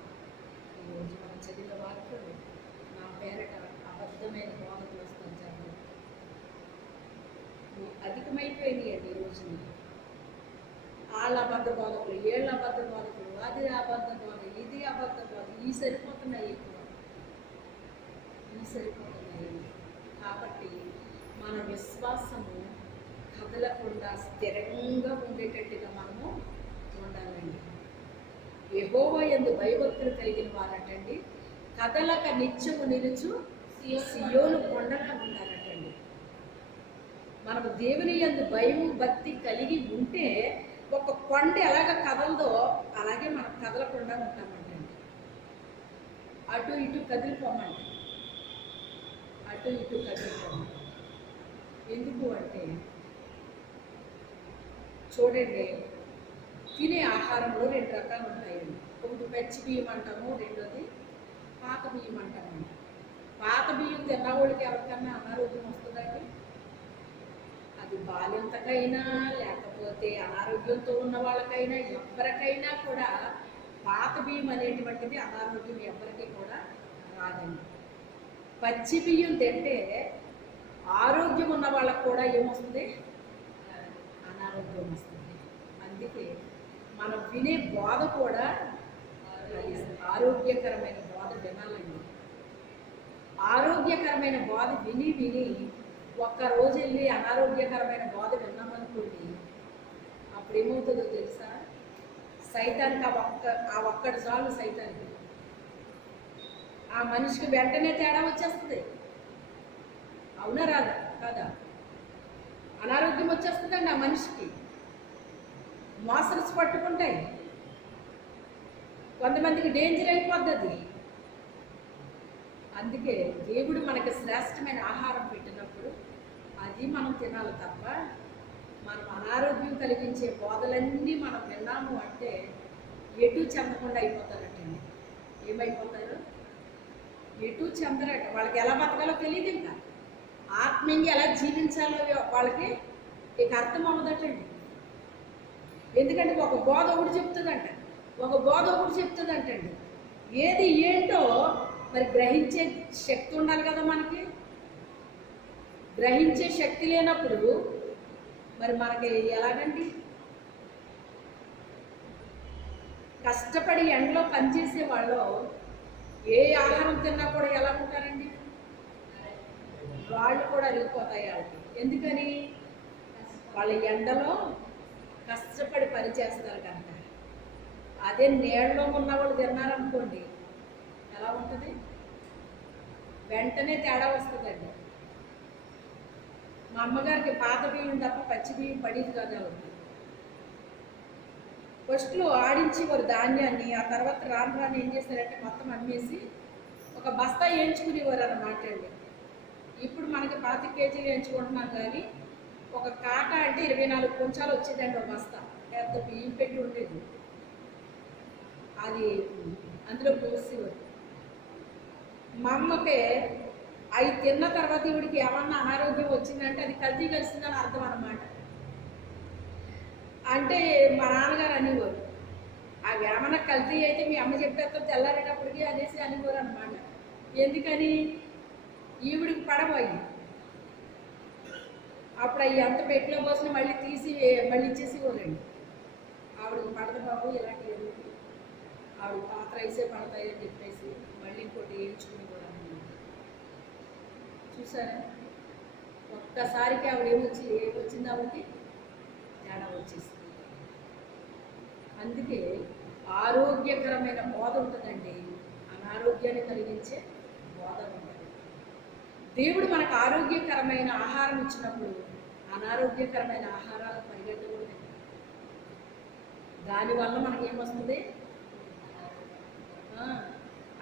ఈరోజు మనం చదివిన వాక్యం నా పేరట అబద్ధమైన బోధకులు వస్తాను చెప్పండి. అధికమైపోయినాయి అండి ఈ రోజుని. వాళ్ళ అబద్ధ బోధకులు, ఏళ్ళ అబద్ధ బోధకులు, అది అబద్ధ బోధ, ఇది అబద్ధ బోధ, ఈ సరిపోతున్నాయి ఎక్కువ, కాబట్టి మన విశ్వాసము కదలకుండా స్థిరంగా ఉండేటట్టుగా మనము ఉండాలండి. యెహోవా యందు భయభక్తులు కలిగిన వారటండి కదలక నిత్యము నిలుచు సియోను కొండగా ఉండాలటండి. మనకు దేవుని యందు భయము భక్తి కలిగి ఉంటే ఒక కొండ ఎలాగ కదలదో అలాగే మనం కదలకుండా ఉంటామంటండి. అటు ఇటు కదిలిపోమండి. ఎందుకు అంటే చూడండి, తినే ఆహారంలో 2 రకాలు ఉంటాయండి. ఒకటి పచ్చి బియ్యం అంటాము, రెండోది పాత బియ్యం అంటాము. పాత బియ్యం తిన్నవాళ్ళకి ఎవరికన్నా అనారోగ్యం వస్తుందండి. అది బాలింతకైనా లేకపోతే అనారోగ్యంతో ఉన్న వాళ్ళకైనా ఎవరికైనా కూడా పాత బియ్యం అనేటువంటిది అనారోగ్యం ఎవరికి కూడా రాదండి. పచ్చి బియ్యం తింటే ఆరోగ్యం ఉన్న వాళ్ళకు కూడా ఏమొస్తుంది? అనారోగ్యం వస్తుంది. అందుకే మనం వినే బోధ కూడా ఆరోగ్యకరమైన బోధ వినాలండి. ఆరోగ్యకరమైన బోధ విని ఒక్కరోజు వెళ్ళి అనారోగ్యకరమైన బోధ విన్నామనుకోండి, అప్పుడు ఏమవుతుందో తెలుసా? సైతానికి ఆ ఒక్కటి చాలు. సైతానికి ఆ మనిషికి వెంటనే తేడా వచ్చేస్తుంది. అవునా రాదా? కదా, అనారోగ్యం వచ్చేస్తుందండి ఆ మనిషికి. మోసల్స్ పట్టుకుంటాయి, కొంతమందికి డేంజర్ అయిపోద్ది. అందుకే దేవుడు మనకి శ్రేష్టమైన ఆహారం పెట్టినప్పుడు అది మనం తినాలి తప్ప మనం అనారోగ్యం కలిగించే బోధలన్నీ మనం విన్నాము అంటే ఎటు చెందకుండా అయిపోతారటండి. ఏమైపోతారు? ఎటు చెందరట. వాళ్ళకి ఎలా బతకాలో తెలియదు, ఇంకా ఆత్మీయంగా ఎలా జీవించాలో వాళ్ళకి ఇక అర్థం అవ్వదటండి. ఎందుకంటే ఒక బోధ ఒకటి చెప్తుందంట, ఒక బోధ ఒకటి చెప్తుందంటండి. ఏది ఏంటో మరి గ్రహించే శక్తి ఉండాలి కదా మనకి. గ్రహించే శక్తి లేనప్పుడు మరి మనకి ఎలాగండి? కష్టపడి ఎండలో పనిచేసే వాళ్ళు ఏ ఆహారం తిన్నా కూడా ఎలా ఉంటారండి? వాళ్ళు కూడా అరిగిపోతాయి వాళ్ళకి. ఎందుకని? వాళ్ళ ఎండలో కష్టపడి పని చేస్తారు కనుక. అదే నీళ్ళలో ఉన్న వాళ్ళు తిన్నారనుకోండి, ఎలా ఉంటుంది? వెంటనే తేడా వస్తుందండి. మా అమ్మగారికి పాత బియ్యం తప్ప పచ్చి బియ్యం పడేది కదా. ఫస్ట్లో ఆడించేవారు ధాన్యాన్ని, ఆ తర్వాత రాను రాను ఏం చేస్తారంటే మొత్తం అమ్మేసి ఒక బస్తా వేయించుకునేవారు అన్నమాట అండి. ఇప్పుడు మనకి 25 కేజీలు వేయించుకుంటున్నాం, కానీ ఒక కాట అంటే 24 కొంచాలు వచ్చేదండి ఒక బస్తా. పెద్ద బియ్యం పెట్టి ఉండేది, అది అందులో పోసేవారు. మా అమ్మకే అవి తిన్న తర్వాత ఈవిడికి ఏమన్నా అనారోగ్యం వచ్చిందంటే అది కల్తీ కలిసిందని అర్థం అన్నమాట. అంటే మా నాన్నగారు అనేవారు, అవి ఏమన్నా కల్తీ అయితే మీ అమ్మ చెప్పేస్తా తెల్లారేటప్పటికి అనేసి అనేవారు అనమాట. ఎందుకని? ఈవిడికి పడబోయి అప్పుడు అవి అంత పెట్టిలో పోసిన మళ్ళీ తీసి మళ్ళీ ఇచ్చేసేవారండి. ఆవిడకి పడదు బాబు ఇలాంటి ఆవిడ పాత రైసే పడతాయని చెప్పేసి మళ్ళీ ఇంకోటి వేయించుకునేవారు అన్నమాట. చూసారా? ఒక్కసారికి ఆవిడ ఏమొచ్చింది? ఆవిడకి తేడా వచ్చేసింది. అందుకే ఆరోగ్యకరమైన బోధ ఉంటుందండి, అనారోగ్యాన్ని కలిగించే బోధ ఉంటుంది. దేవుడు మనకు ఆరోగ్యకరమైన ఆహారం ఇచ్చినప్పుడు అనారోగ్యకరమైన ఆహారాలు పరిగెట్టకూడదు. దానివల్ల మనకేమొస్తుంది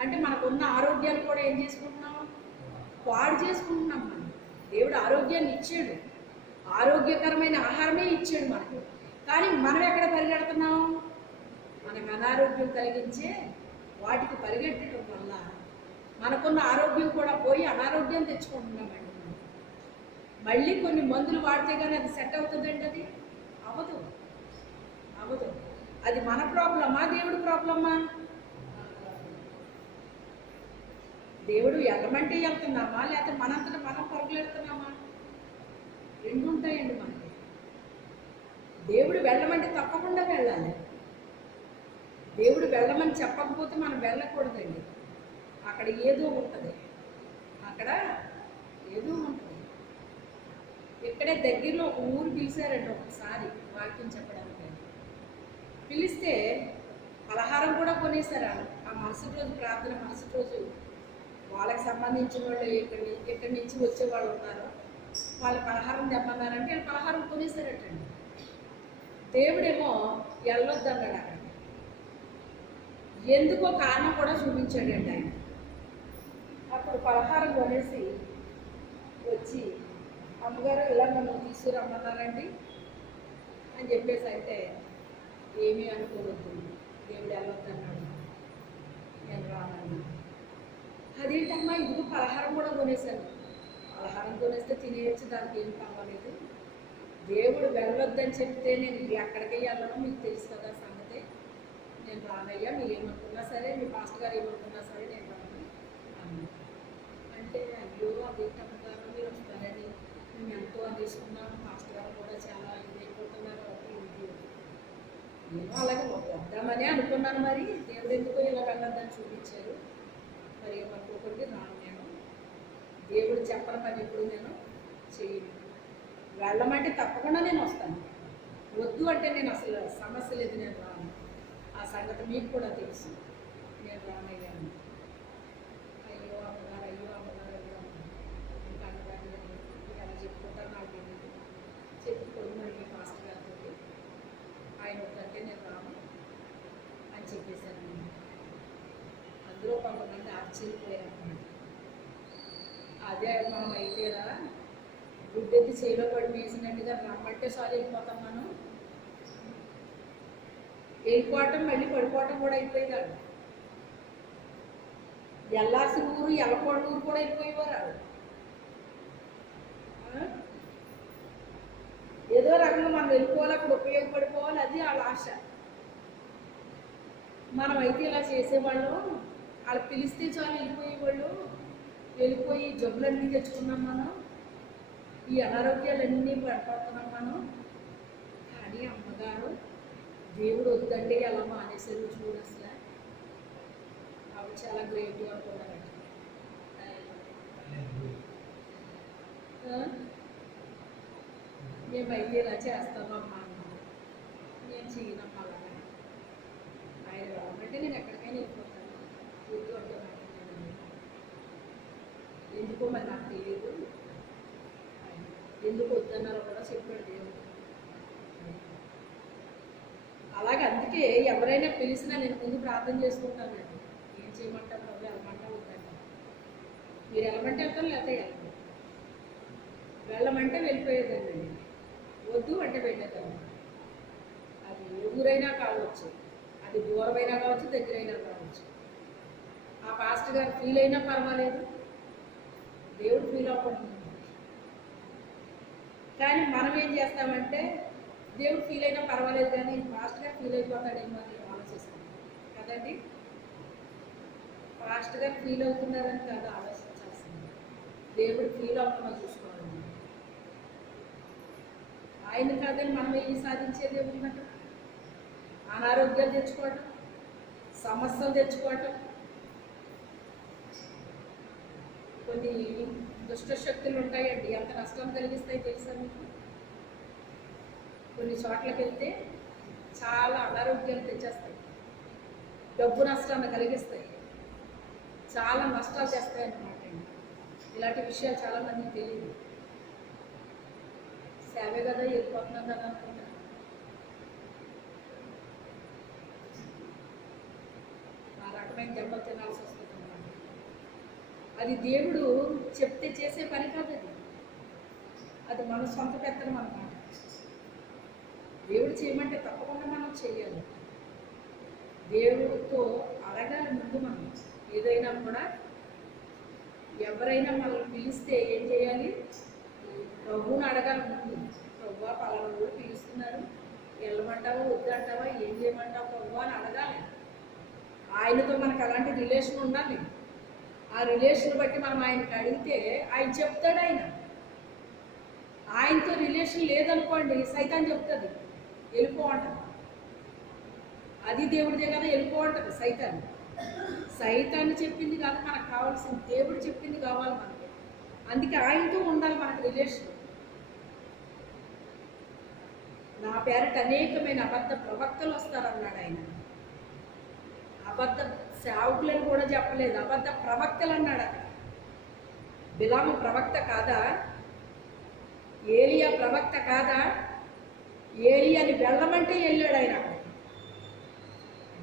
అంటే మనకున్న ఆరోగ్యాన్ని కూడా ఏం చేసుకుంటున్నాం? పాడు చేసుకుంటున్నాం. మనం దేవుడు ఆరోగ్యాన్ని ఇచ్చాడు, ఆరోగ్యకరమైన ఆహారమే ఇచ్చాడు మనకు, కానీ మనం ఎక్కడ పరిగెడుతున్నాం? మనకు అనారోగ్యం కలిగించే వాటికి పరిగెట్టడం వల్ల మనకున్న ఆరోగ్యం కూడా పోయి అనారోగ్యం తెచ్చుకుంటున్నామండి. మళ్ళీ కొన్ని మందులు వాడితే కానీ అది సెట్ అవుతుందండి? అది అవ్వదు, అవ్వదు. అది మన ప్రాబ్లమా దేవుడి ప్రాబ్లమా? దేవుడు వెళ్ళమంటే వెళ్తున్నామా, లేకపోతే మనంతటా మనం పరుగులెడుతున్నామా? రెండు ఉంటాయండి మనకి. దేవుడు వెళ్ళమంటే తప్పకుండా వెళ్ళాలి. దేవుడు వెళ్ళమని చెప్పకపోతే మనం వెళ్ళకూడదండి. అక్కడ ఏదో ఉంటుంది, అక్కడ ఏదో ఉంటుంది. ఇక్కడే దగ్గరలో ఒక ఊరు పిలిచారండి ఒకసారి వాక్యం చెప్పడానికి. పిలిస్తే పలహారం కూడా కొనేసారు. ఆ మరుసటి రోజు ప్రార్థన, మరుసటి రోజు వాళ్ళకి సంబంధించిన వాళ్ళు ఎక్కడి నుంచి వచ్చేవాళ్ళు ఉన్నారు, వాళ్ళ పలహారం తెమ్మన్నారంటే వాళ్ళు పలహారం కొనేసారటండి. దేవుడేమో వెళ్ళొద్దు అన్నాడు. అక్కడ ఎందుకో కారణం కూడా చూపించాడండి ఆయన. అప్పుడు పలహారం కొనేసి వచ్చి, అమ్మగారు ఇలా నన్ను తీసుకురమ్మన్నారండి అని చెప్పేసి అంటే, ఏమీ అనుకోవద్దు, దేవుడు వెళ్ళొద్దు అన్నాడు, నేను రానన్నా. అదేంటమ్మా, ఇదిగో పలహారం కూడా కొనేసాను. పలహారం కొనేస్తే తినేయచ్చు, దానికి ఏం కావాలేదు. దేవుడు వెళ్ళొద్దని చెప్తే నేను ఎక్కడికి వెళ్ళను, మీకు తెలుసు కదా సంగతి. నేను రానయ్యా, మీరు ఏమనుకున్నా సరే, మీ పాస్టర్ గారు ఏమనుకున్నా సరే నేను రాను అన్నా. అంటే అయ్యో అదేంటమ్మగారు మీరు వస్తారని మేము ఎంతో అందిస్తున్నాం, పాస్టర్ గారు కూడా చాలా ఇదైపోతున్నారు. నేను అలాగే వద్దామని అనుకున్నాను. మరి దేవుడు ఎందుకో ఇలా వెళ్ళొద్దని చూపించారు. మరి ఏమనుకోకండి, రాను. నేను దేవుడు చెప్పని పని ఎప్పుడు నేను చేయను. వెళ్ళమంటే తప్పకుండా నేను వస్తాను, వద్దు అంటే నేను అసలు సమస్య లేదు, నేను రాను. ఆ సంగతి మీకు కూడా తెలుసు, నేను రానయ్యాను. అయ్యో అమ్మగారు, అయ్యో అమ్మగారు, అయ్యో ఇంకా అన్నగారు ఎలా చెప్పుకుంటారు నాకు తెలియదు. చెప్పుకోండి మరి మీ పాస్టర్ గారితో, ఆయన వద్దంటే నేను రాను అని చెప్పేశాను. అందులో కొంతమంది ఆశ్చర్యపోయారు. అదే మనం అయితేరా గుడ్డెత్తి చేలో పడి వేసినట్టుగా రమ్మంటే సారి వెళ్ళిపోతాం మనం. వెళ్ళిపోవటం మళ్ళీ పడిపోవటం కూడా అయిపోయేది. ఆవిడ ఎల్లాల్సిన ఊరు ఎల్లకోళ్ళ ఊరు కూడా వెళ్ళిపోయేవారు ఆవిడ. ఏదో రకంగా మనం వెళ్ళిపోవాలి, అక్కడ ఉపయోగపడిపోవాలి, అది వాళ్ళ ఆశ. మనం అయితే ఇలా చేసేవాళ్ళం, వాళ్ళు పిలిస్తే చాలు వెళ్ళిపోయేవాళ్ళు. వెళ్ళిపోయి జబ్బులన్నీ తెచ్చుకున్నాం మనం, ఈ అనారోగ్యాలన్నీ పడిపోతున్నాం మనం. కానీ అమ్మగారు దేవుడు వద్దంటే ఎలా మానేశారు చూడు అసలు. ఆవిడ చాలా గ్రేట్ అనుకున్నారండి. మేమైతే ఇలా చేస్తామమ్మా అన్నారు. నేను చేయనమ్మా అలాగా, ఆయన రావాలంటే నేను ఎక్కడికైనా వెళ్ళిపోతాను, వద్దు అంటే మాట్లాడాను. ఎందుకో మరి నాకు తెలియదు, ఎందుకు వద్దన్నారో కూడా చెప్పాడు దేవుడు. అలాగే అందుకే ఎవరైనా పిలిచినా నేను ముందు ప్రార్థన చేసుకుంటానండి. ఏం చేయమంటారు ప్రభు, వెళ్ళమంటా వద్దంట. మీరు వెళ్ళమంటే వెళ్తాను, లేకపోతే వెళ్ళను. వెళ్ళమంటే వెళ్ళిపోయేదండి, వద్దు అంటే వెళ్ళేదాన్ని. అది ఊరైనా కావచ్చు, అది దూరమైనా కావచ్చు, దగ్గరైనా కావచ్చు. ఆ పాస్టర్ గారు ఫీల్ అయినా పర్వాలేదు, దేవుడు ఫీల్ అవ్వకూడదు. కానీ మనం ఏం చేస్తామంటే దేవుడు ఫీల్ అయినా పర్వాలేదు కానీ పాస్టర్ గారు ఫీల్ అయిపోతాడేమో అని ఆలోచిస్తాం కదండి. పాస్టర్ గారు ఫీల్ అవుతున్నారని కాదు ఆలోచించాల్సింది, దేవుడు ఫీల్ అవ్వకుండా చూసుకోవాలండి. ఆయన కాదని మనం ఏం సాధించేది ఏముందంట? అనారోగ్యాలు తెచ్చుకోవటం, సమస్యలు తెచ్చుకోవటం, కొన్ని దుష్ట శక్తులు ఉంటాయండి, ఎంత నష్టం కలిగిస్తాయి తెలుసా మీకు? కొన్ని చోట్లకి వెళ్తే చాలా అనారోగ్యాలు తెచ్చేస్తాయి, డబ్బు నష్టాన్ని కలిగిస్తాయి, చాలా నష్టాలు చేస్తాయి అన్నమాట. ఇలాంటి విషయాలు చాలామందికి తెలియదు. సేవే కదా, వెళ్ళిపోతున్నాం కదా అనుకుంటారు. ఆ రకమైన దెబ్బలు తినాల్సి వస్తుంది అన్నమాట. అది దేవుడు చెప్తే చేసే పని కాదు, అది మన సొంత పెత్తనం అన్నమాట. దేవుడు చేయమంటే తప్పకుండా మనం చెయ్యాలి. దేవుడితో అడగాలి ముందు. మనం ఏదైనా కూడా ఎవరైనా మనల్ని పిలిస్తే ఏం చేయాలి? ప్రభువుని అడగాలి ముందు. ప్రభువా పలానా కూడా పిలుస్తున్నారు, వెళ్ళమంటావా వద్దంటావా, ఏం చేయమంటావు ప్రభు అని అడగాలి. ఆయనతో మనకు అలాంటి రిలేషన్ ఉండాలి. ఆ రిలేషన్ బట్టి మనం ఆయనకి అడిగితే ఆయన చెప్తాడు. ఆయనతో రిలేషన్ లేదనుకోండి, సైతాన్ చెప్తుంది వెళ్ళిపో అంటది. అది దేవుడిదే కదా, వెళ్ళిపో అంటది సైతాన్. సైతాన్ని చెప్పింది కాదు మనకు కావాల్సింది, దేవుడు చెప్పింది కావాలి మనకి. అందుకే ఆయనతో ఉండాలి మనకు రిలేషన్. నా పేరిట అనేకమైన అబద్ధ ప్రవక్తలు వస్తారన్నాడు ఆయన. అబద్ధ సేవకులను కూడా చెప్పలేదు, అబద్ధ ప్రవక్తలు అన్నాడు అక్కడ. బిలాము ప్రవక్త కాదా? ఏలియా ప్రవక్త కాదా? ఏలియాని వెళ్ళమంటే వెళ్ళాడు ఆయన.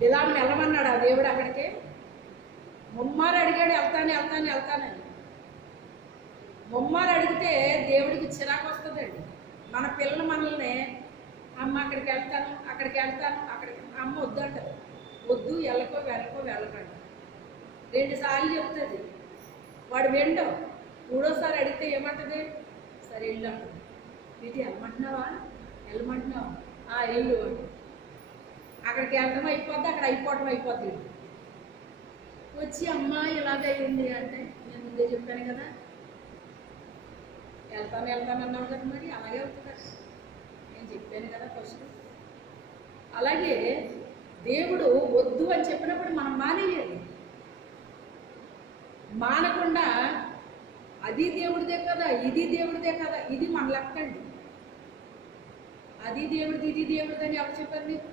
బిలాముని వెళ్ళమన్నాడు ఆ దేవుడు అక్కడికి. ముమ్మారు అడిగాడు, వెళ్తానని. ముమ్మారు అడిగితే దేవుడికి చిరాకు వస్తుందండి. మన పిల్లలు మనల్ని అమ్మ అక్కడికి వెళ్తాను, అక్కడికి అమ్మ వద్దంటది. వద్దు, వెళ్ళకండి 2 సార్లు చెప్తుంది. వాడు వెండం. 3వసారి అడిగితే ఏమంటది? సరే వెళ్ళు అంటది. ఇది వెళ్ళమంటున్నావా? వెళ్ళు అని. అక్కడికి వెళ్ళడం అయిపోద్ది, అక్కడ అయిపోద్ది. వచ్చి అమ్మ ఇలాగైంది అంటే నేను ముందే చెప్పాను కదా, వెళ్తాను అన్నావు కదా, మరి అలాగే అవుతుంది. నేను చెప్పాను కదా ఫస్ట్. అలాగే దేవుడు వద్దు అని చెప్పినప్పుడు మనం మానేయాలి. మానకుండా అది దేవుడిదే కదా, ఇది దేవుడిదే కదా, ఇది మన లెక్కండి. అది దేవుడిది, ఇది దేవుడిది అని ఎవరు చెప్పారు మీకు?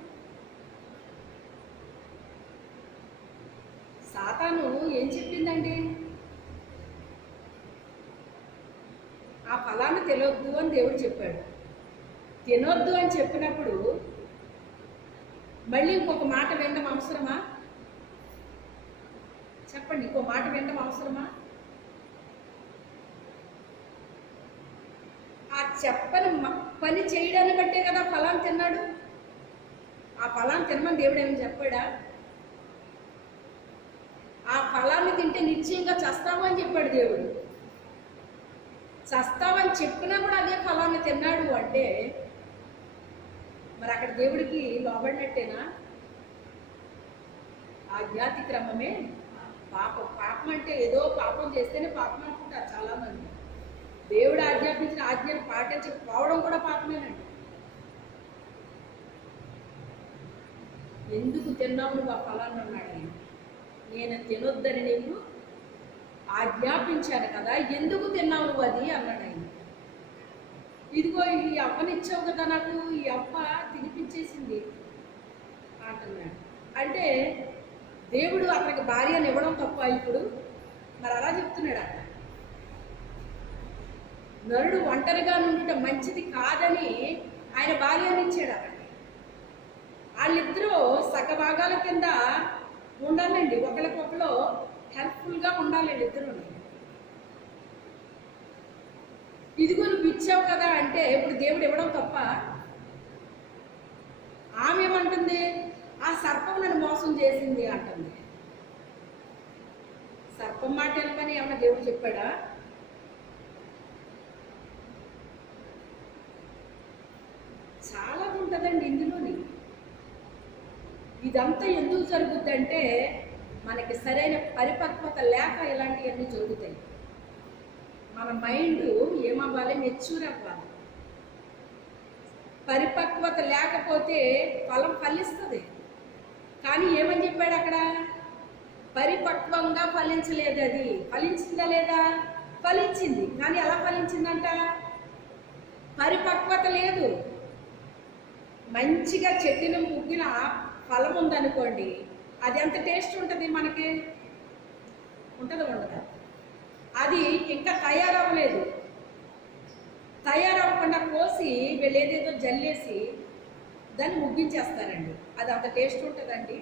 సాతాను ఏం చెప్పిందండి? ఆ ఫలాన్ని తినొద్దు అని దేవుడు చెప్పాడు. తినొద్దు అని చెప్పినప్పుడు మళ్ళీ ఇంకొక మాట వినడం అవసరమా? చెప్పండి, ఇంకో మాట వినడం అవసరమా? చెప్పని పని చేయడాన్ని బట్టే కదా ఫలాన్ని తిన్నాడు. ఆ ఫలాన్ని తినమని దేవుడు ఏమి చెప్పాడా? ఆ ఫలాన్ని తింటే నిశ్చయంగా చస్తావు అని చెప్పాడు దేవుడు. చస్తావని చెప్పినా కూడా అదే ఫలాన్ని తిన్నాడు అంటే మరి అక్కడ దేవుడికి లోబడినట్టేనా? ఆజ్ఞాతి క్రమమే పాపం. పాపం అంటే ఏదో పాపం చేస్తేనే పాపం అనుకుంటారు చాలామంది. దేవుడు ఆజ్ఞాపించిన ఆజ్ఞను పాటించకపోవడం కూడా పాపమేనండి. ఎందుకు తిన్నావు నువ్వు ఆ ఫలాన్ని అన్నాడు ఆయన. నేను తినొద్దని నీకు ఆజ్ఞాపించాను కదా, ఎందుకు తిన్నావు నువ్వు అది అన్నాడు ఆయన. ఇదిగో ఈ అవ్వనిచ్చావు కదా నాకు, ఈ అవ్వ తినిపించేసింది అంటున్నాడు. అంటే దేవుడు అతనికి భార్యను ఇవ్వడం తప్ప ఇప్పుడు? మరి అలా చెప్తున్నాడు అక్కడ. నరుడు ఒంటరిగా నుండి మంచిది కాదని ఆయన భార్యను ఇచ్చాడు అక్కడ. వాళ్ళిద్దరూ సగభాగాల కింద ఉండాలండి, ఒకరికొకరు హెల్ప్ఫుల్గా ఉండాలండి ఇద్దరు. ఇదిగో నువ్వు ఇచ్చావు కదా అంటే ఇప్పుడు దేవుడు ఇవ్వడం తప్ప? ఆమె ఏమంటుంది? ఆ సర్పం నన్ను మోసం చేసింది అంటుంది. సర్పం మాట వినమని ఏమన్నా దేవుడు చెప్పాడా? చాలా ఉంటుందండి ఇందులోని. ఇదంతా ఎందుకు జరుగుద్దంటే మనకి సరైన పరిపక్వత లేక ఇలాంటివన్నీ జరుగుతాయి. మన మైండ్ ఏమవ్వాలి? మెచ్యూర్ అవ్వాలి. పరిపక్వత లేకపోతే ఫలం ఫలిస్తుంది. కానీ ఏమని చెప్పాడు అక్కడ? పరిపక్వంగా ఫలించలేదు. అది ఫలించిందా లేదా? ఫలించింది. కానీ ఎలా ఫలించిందంట? పరిపక్వత లేదు. మంచిగా చెట్టున ముగ్గిన ఫలం ఉందనుకోండి, అది ఎంత టేస్ట్ ఉంటుంది మనకి? ఉంటుంది, ఉండదు. అది ఇంకా తయారవ్వలేదు. తయారవ్వకుండా కోసి వీళ్ళు ఏదేదో జల్లేసి దాన్ని ముగ్గించేస్తారండి. అది అంత టేస్ట్ ఉంటుందండి.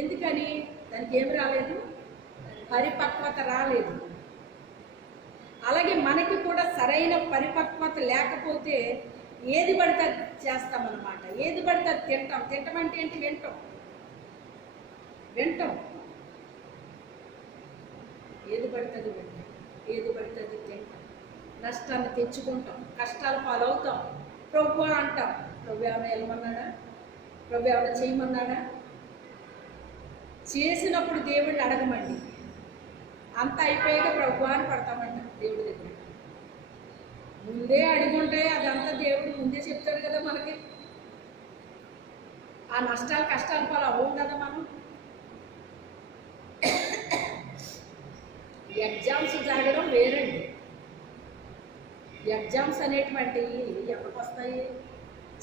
ఎందుకని? దానికి ఏమి రాలేదు? పరిపక్వత రాలేదు. అలాగే మనకి కూడా సరైన పరిపక్వత లేకపోతే ఏది పడితే చేస్తామన్నమాట. ఏది పడితే తింటాం. తింటాం అంటే ఏంటి? వింటాం. ఏది పడుతుంది వింటాం, ఏది పడుతుంది తింటాం, నష్టాన్ని తెచ్చుకుంటాం, కష్టాలు పాలవుతాం. ప్రభు అంటాం. ప్రభు ఏమైనా వెళ్ళమన్నాడా? ప్రభు ఏమైనా చేయమన్నాడా? చేసినప్పుడు దేవుడిని అడగమండి. అంత అయిపోయాక ప్రభు అని పడతామంట దేవుడి దగ్గర. ముందే అడుగుంటే అదంతా దేవుడు ముందే చెప్తాడు కదా మనకి. ఆ నష్టాలు కష్టాలు పాలు అవ్వం కదా మనం. ఎగ్జామ్స్ జరగడం వేరండి. ఎగ్జామ్స్ అనేటువంటివి ఎవరికి వస్తాయి?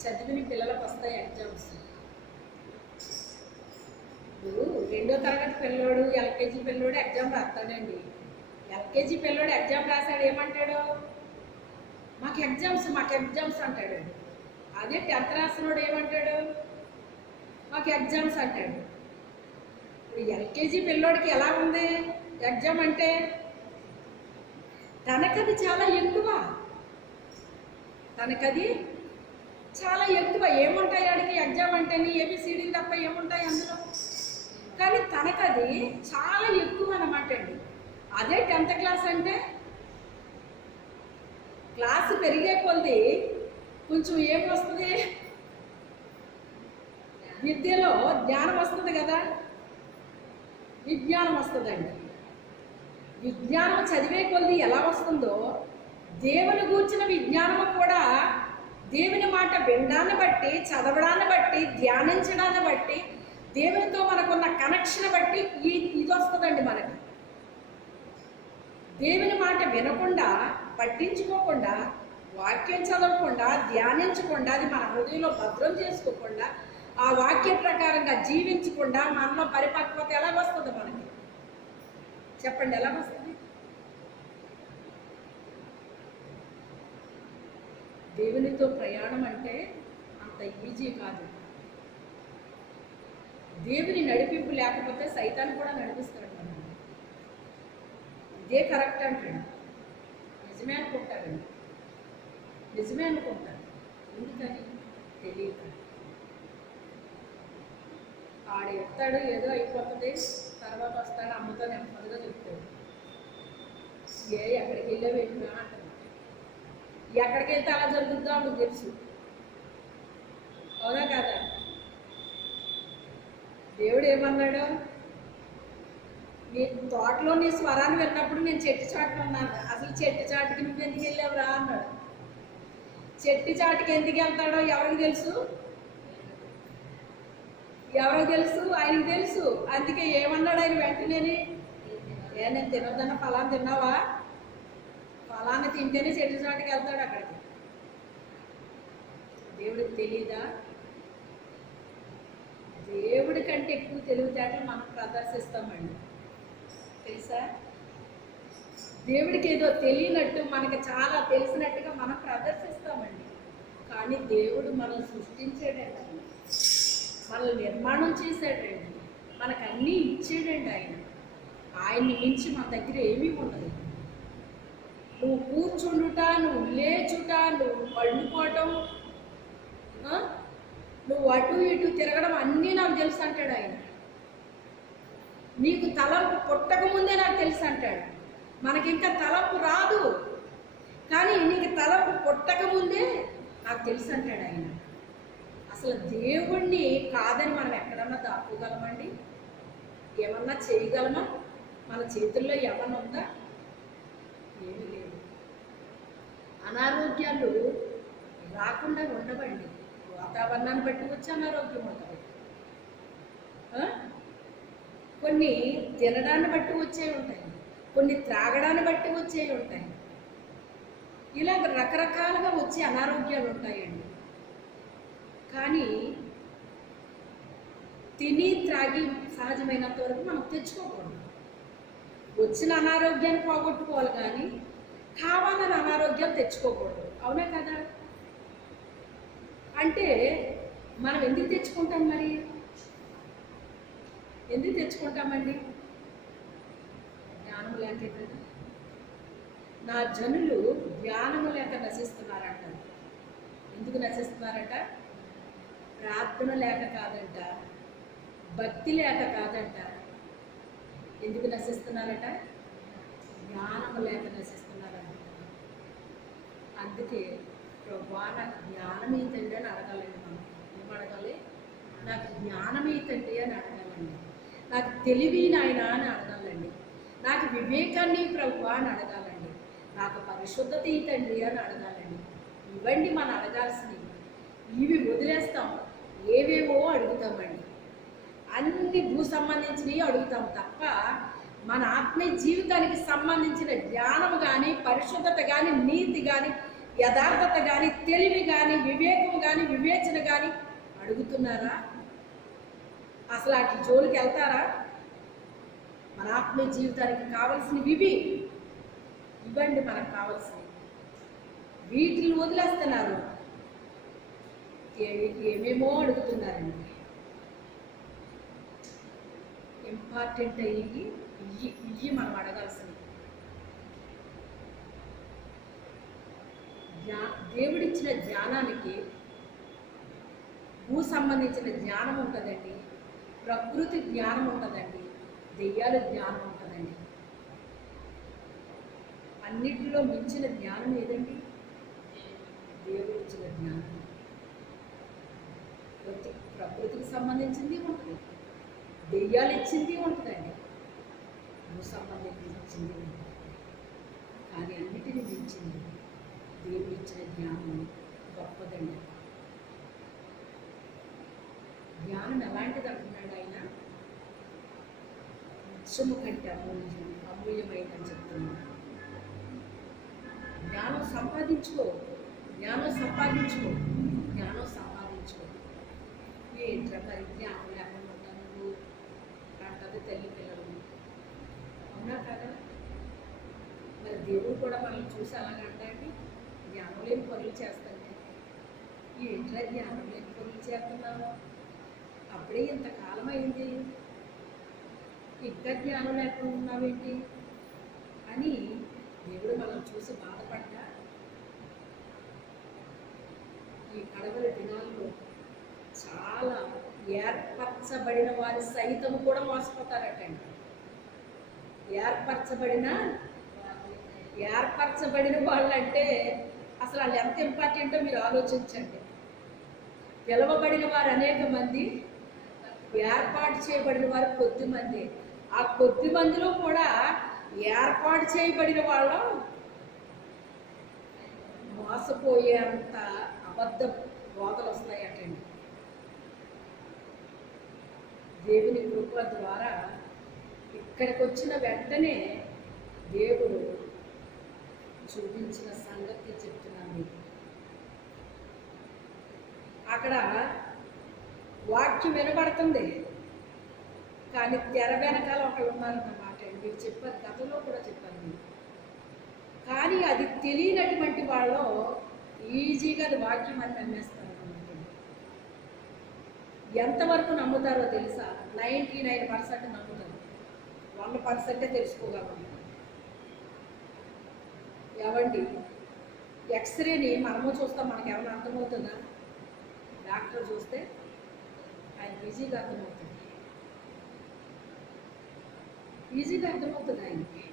చదివిన పిల్లలకు వస్తాయి ఎగ్జామ్స్. ఇప్పుడు 2వ తరగతి పిల్లోడు, ఎల్కేజీ పిల్లోడు ఎగ్జామ్ రాస్తాడండి. ఎల్కేజీ పిల్లోడు ఎగ్జామ్ రాశాడు, ఏమంటాడు? మాకు ఎగ్జామ్స్ అంటాడు. అదే 10th రాసినోడు ఏమంటాడు? మాకు ఎగ్జామ్స్ అంటాడు. ఇప్పుడు ఎల్కేజీ పిల్లోడికి ఎలా ఉంది ఎగ్జామ్ అంటే? తనకది చాలా ఎక్కువ. ఏముంటాయి ఆడికి ఎగ్జామ్ అంటేని? ఏబిసిడీ తప్ప ఏముంటాయి అందులో? కానీ తనకది చాలా ఎక్కువ అన్నమాట అండి. అదే 10th క్లాస్ అంటే క్లాసు పెరిగే కొద్ది కొంచెం ఏమొస్తుంది? విద్యలో జ్ఞానం వస్తుంది కదా, విజ్ఞానం వస్తుందండి. విజ్ఞానం చదివే కొద్ది ఎలా వస్తుందో దేవుని గూర్చిన విజ్ఞానము కూడా దేవుని మాట వినడాన్ని బట్టి, చదవడాన్ని బట్టి, ధ్యానించడాన్ని బట్టి, దేవునితో మనకున్న కనెక్షన్ బట్టి ఇది వస్తుందండి మనకి. దేవుని మాట వినకుండా, పట్టించుకోకుండా, వాక్యం చదవకుండా, ధ్యానించకుండా, అది మన హృదయంలో భద్రం చేసుకోకుండా, ఆ వాక్య ప్రకారంగా జీవించకుండా మనలో పరిపక్వత ఎలా వస్తుంది మనకి? చెప్పండి, ఎలా వస్తుంది? దేవునితో ప్రయాణం అంటే అంత ఈజీ కాదు. దేవుని నడిపింపు లేకపోతే సైతాన్ని కూడా నడిపిస్తాడు మనం. ఇదే కరెక్ట్ అంటాడు, నిజమే అనుకుంటాడండి. నిజమే అనుకుంటాను. ఎందుకని తెలియక ఆడు ఎత్తాడు, ఏదో అయిపోతుంది, తర్వాత వస్తాడు, అమ్మతో నెమ్మదిగా చెప్తాడు. ఎక్కడికి వెళ్ళావు వెళ్ళినా అంటారు. ఎక్కడికి వెళ్తే అలా జరుగుద్దో ఆమెకు తెలుసు. అవునా కదా? దేవుడు ఏమన్నాడు? నీ తోటలో నీ స్వరాన్ని విన్నప్పుడు నేను చెట్టు చాటును ఉన్నాను. అసలు చెట్టు చాటుకి నువ్వు ఎందుకు వెళ్ళావురా అన్నాడు. చెట్టు చాటుకి ఎందుకు వెళ్తాడో ఎవరికి తెలుసు? ఎవరికి తెలుసు? ఆయనకి తెలుసు. అందుకే ఏమన్నాడు ఆయన వెంటనే? నేను తినొద్దన్న ఫలాన్ని తిన్నావా? ఫలాన్ని తింటేనే చెట్టు చాటుకి వెళ్తాడు అక్కడికి. దేవుడికి తెలియదా? దేవుడి కంటే ఎక్కువ తెలివితేటలు మనం ప్రదర్శిస్తామండి. తెలుసా? దేవుడికి ఏదో తెలియనట్టు, మనకి చాలా తెలిసినట్టుగా మనం ప్రదర్శిస్తామండి. కానీ దేవుడు మనల్ని సృష్టించాడండి, మనల్ని నిర్మాణం చేశాడండి, మనకు అన్నీ ఇచ్చాడండి. ఆయన్ని మించి మన దగ్గర ఏమీ ఉండదు. నువ్వు కూర్చుండుట, నువ్వు లేచుట, నువ్వు పండుకోవటం, నువ్వు అటు ఇటు తిరగడం అన్నీ నాకు తెలుసు అంటాడు ఆయన. నీకు తలంపు పుట్టక ముందే నాకు తెలుసు అంటాడు. మనకింకా తలంపు రాదు, కానీ నీకు తలంపు పుట్టక ముందే నాకు తెలుసు అంటాడు ఆయన. అసలు దేవుణ్ణి కాదని మనం ఎక్కడన్నా దాపుగలమండి? ఏమన్నా చేయగలమా? మన చేతుల్లో ఏమన్నా ఉందా? ఏమీ లేదు. అనారోగ్యాలు రాకుండా ఉండవండి. వాతావరణాన్ని బట్టి వచ్చి అనారోగ్యం ఉంటుంది. కొన్ని తినడాన్ని బట్టి వచ్చే ఉంటాయి, కొన్ని త్రాగడాన్ని బట్టి వచ్చే ఉంటాయి. ఇలా రకరకాలుగా వచ్చే అనారోగ్యాలు ఉంటాయండి. కానీ తిని త్రాగి సహజమైనంత వరకు మనం తెచ్చుకోకూడదు. వచ్చిన అనారోగ్యాన్ని పోగొట్టుకోవాలి, కానీ కావాలని అనారోగ్యాలు తెచ్చుకోకూడదు. అవునా కదా? అంటే మనం ఎందుకు తెచ్చుకుంటాం? మరి ఎందుకు తెచ్చుకుంటామండి? జ్ఞానం లేకే కదా. నా జనులు జ్ఞానము లేక నశిస్తున్నారంట. ఎందుకు నశిస్తున్నారట? ప్రార్థన లేక కాదంట, భక్తి లేక కాదంట. ఎందుకు నశిస్తున్నారట? జ్ఞానము లేక నశిస్తున్నారంట. అందుకే ప్రభువా నాకు జ్ఞానం ఏంటండి అని అడగాలండి. మనం ఏం అడగాలి? నాకు జ్ఞానం ఏంటండి అని అడగాలండి. నాకు తెలివి నాయన అని అడగాలండి. నాకు వివేకాన్ని ప్రభువా అని అడగాలండి. నాకు పరిశుద్ధత ఏంటండి అని అడగాలండి. ఇవ్వండి మనం అడగాల్సినవి. ఇవి వదిలేస్తాం, ఏవేవో అడుగుతామండి. అన్ని భూ సంబంధించినవి అడుగుతాం తప్ప మన ఆత్మీయ జీవితానికి సంబంధించిన జ్ఞానం కానీ, పరిశుద్ధత కానీ, నీతి కానీ, యథార్థత కానీ, తెలివి కానీ, వివేకం కానీ, వివేచన కానీ అడుగుతున్నారా? అసలు అటు జోలికి వెళ్తారా? మన ఆత్మీయ జీవితానికి కావలసినవి ఇవి. ఇవ్వండి మనకు కావలసినవి. వీటిని వదిలేస్తున్నారు, ఏమేమో అడుగుతున్నారండి. ఇంపార్టెంట్ అయ్యి ఇవి మనం అడగాల్సినవి. దేవుడిచ్చిన జ్ఞానానికి భూ సంబంధించిన జ్ఞానం ఉంటుందండి, ప్రకృతి జ్ఞానం ఉంటుందండి, దెయ్యాల జ్ఞానం ఉంటుందండి. అన్నిటిలో మించిన జ్ఞానం ఏదండి? దేవుడిచ్చిన జ్ఞానం. ప్రకృతికి సంబంధించింది ఉంటుంది, దెయ్యాలు ఇచ్చింది ఉంటుందండి, భూ సంబంధించింది ఉంటుంది. కానీ అన్నిటినీ మించింది దేవుడు ఇచ్చిన జ్ఞానం గొప్పదండి. జ్ఞానం ఎలాంటిది అంటున్నాడు ఆయన? నిత్యము కంటే అమూల్యమైందని చెప్తున్నాడు. జ్ఞానం సంపాదించుకో, జ్ఞానం సంపాదించుకో, జ్ఞానం సంపాదించుకో. ఏంట్రా మరి జ్ఞానం లేకుండా ఉంటాను అంటది తల్లి పిల్లలు. అవునా కదా? మరి దేవుడు కూడా మనల్ని చూసి అలాగంటాయండి. జ్ఞానం లేని పనులు చేస్తాంటే ఏంట్రా జ్ఞానం లేని పనులు చేస్తున్నావు, అప్పుడే ఇంతకాలం అయింది, ఇంకా జ్ఞానం లేకుండా ఉన్నావేంటి అని దేవుడు మనల్ని చూసి బాధపడ్డా ఈ కడవల దినాల్లో చాలా ఏర్పరచబడిన వారి సైతం కూడా మోసపోతారటండి. ఏర్పరచబడిన వాళ్ళంటే అసలు వాళ్ళు ఎంత ఇంపార్టెంటో మీరు ఆలోచించండి. పిలవబడిన వారు అనేక మంది, ఏర్పాటు చేయబడిన వారు కొద్ది మంది. ఆ కొద్ది మందిలో కూడా ఏర్పాటు చేయబడిన వాళ్ళు మోసపోయేంత అబద్ధ బోధలు వస్తాయటండి. దేవుని కృప ద్వారా ఇక్కడికి వచ్చిన వెంటనే దేవుడు చూపించిన సంగతి చెప్తున్నాను మీకు. అక్కడ వాక్యం వినబడుతుంది, కానీ తెర వెనకాల ఒకళ్ళు ఉన్నారన్నమాట. మీరు చెప్పారు, గతంలో కూడా చెప్పాను మీకు. కానీ అది తెలియనటువంటి వాళ్ళు ఈజీగా అది వాక్యం అని నమ్మేస్తారు. ఎంతవరకు నమ్ముతారో తెలుసా? 99% నమ్ముతారు, 1% తెలుసుకోగలరు. ఏవండి, ఎక్స్రేని మనము చూస్తాం, మనకి ఏమైనా అర్థమవుతుందా? డాక్టర్ చూస్తే ఆయన ఈజీగా అర్థమవుతుంది, ఆయనకి.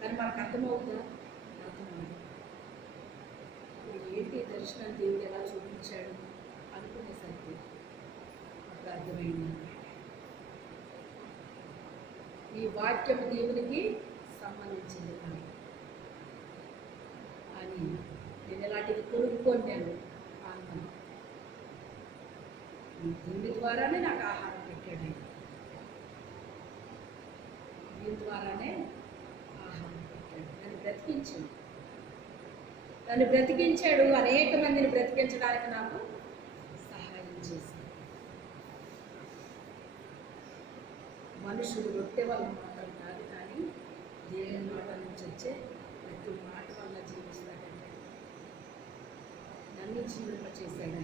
కానీ మనకు అర్థమవుతుందా? అర్థమవుతుంది. ఇప్పుడు ఏంటి దర్శనం దేవుడు ఎలా చూపించాడు అనుకునేసరికి అప్పుడు అర్థమైంది. ఈ వాక్యం దేవునికి సంబంధించింది అని నేను ఇలాంటివి కొనుక్కొన్నాను అన్నాను. దీని ద్వారానే నాకు ఆహారం పెట్టాడు, దీని ద్వారానే ఆహారం పెట్టాడు, నన్ను బ్రతికించాడు, అనేక మందిని బ్రతికించడానికి నాకు సహాయం చేశాడు. మనుషులు రొట్టె వల్ల మాత్రం కాదు, కానీ దేవుని మాట నుంచి వచ్చే ప్రతి మాట వల్ల జీవిస్తాడంటే నన్ను జీవింప చేశాడు.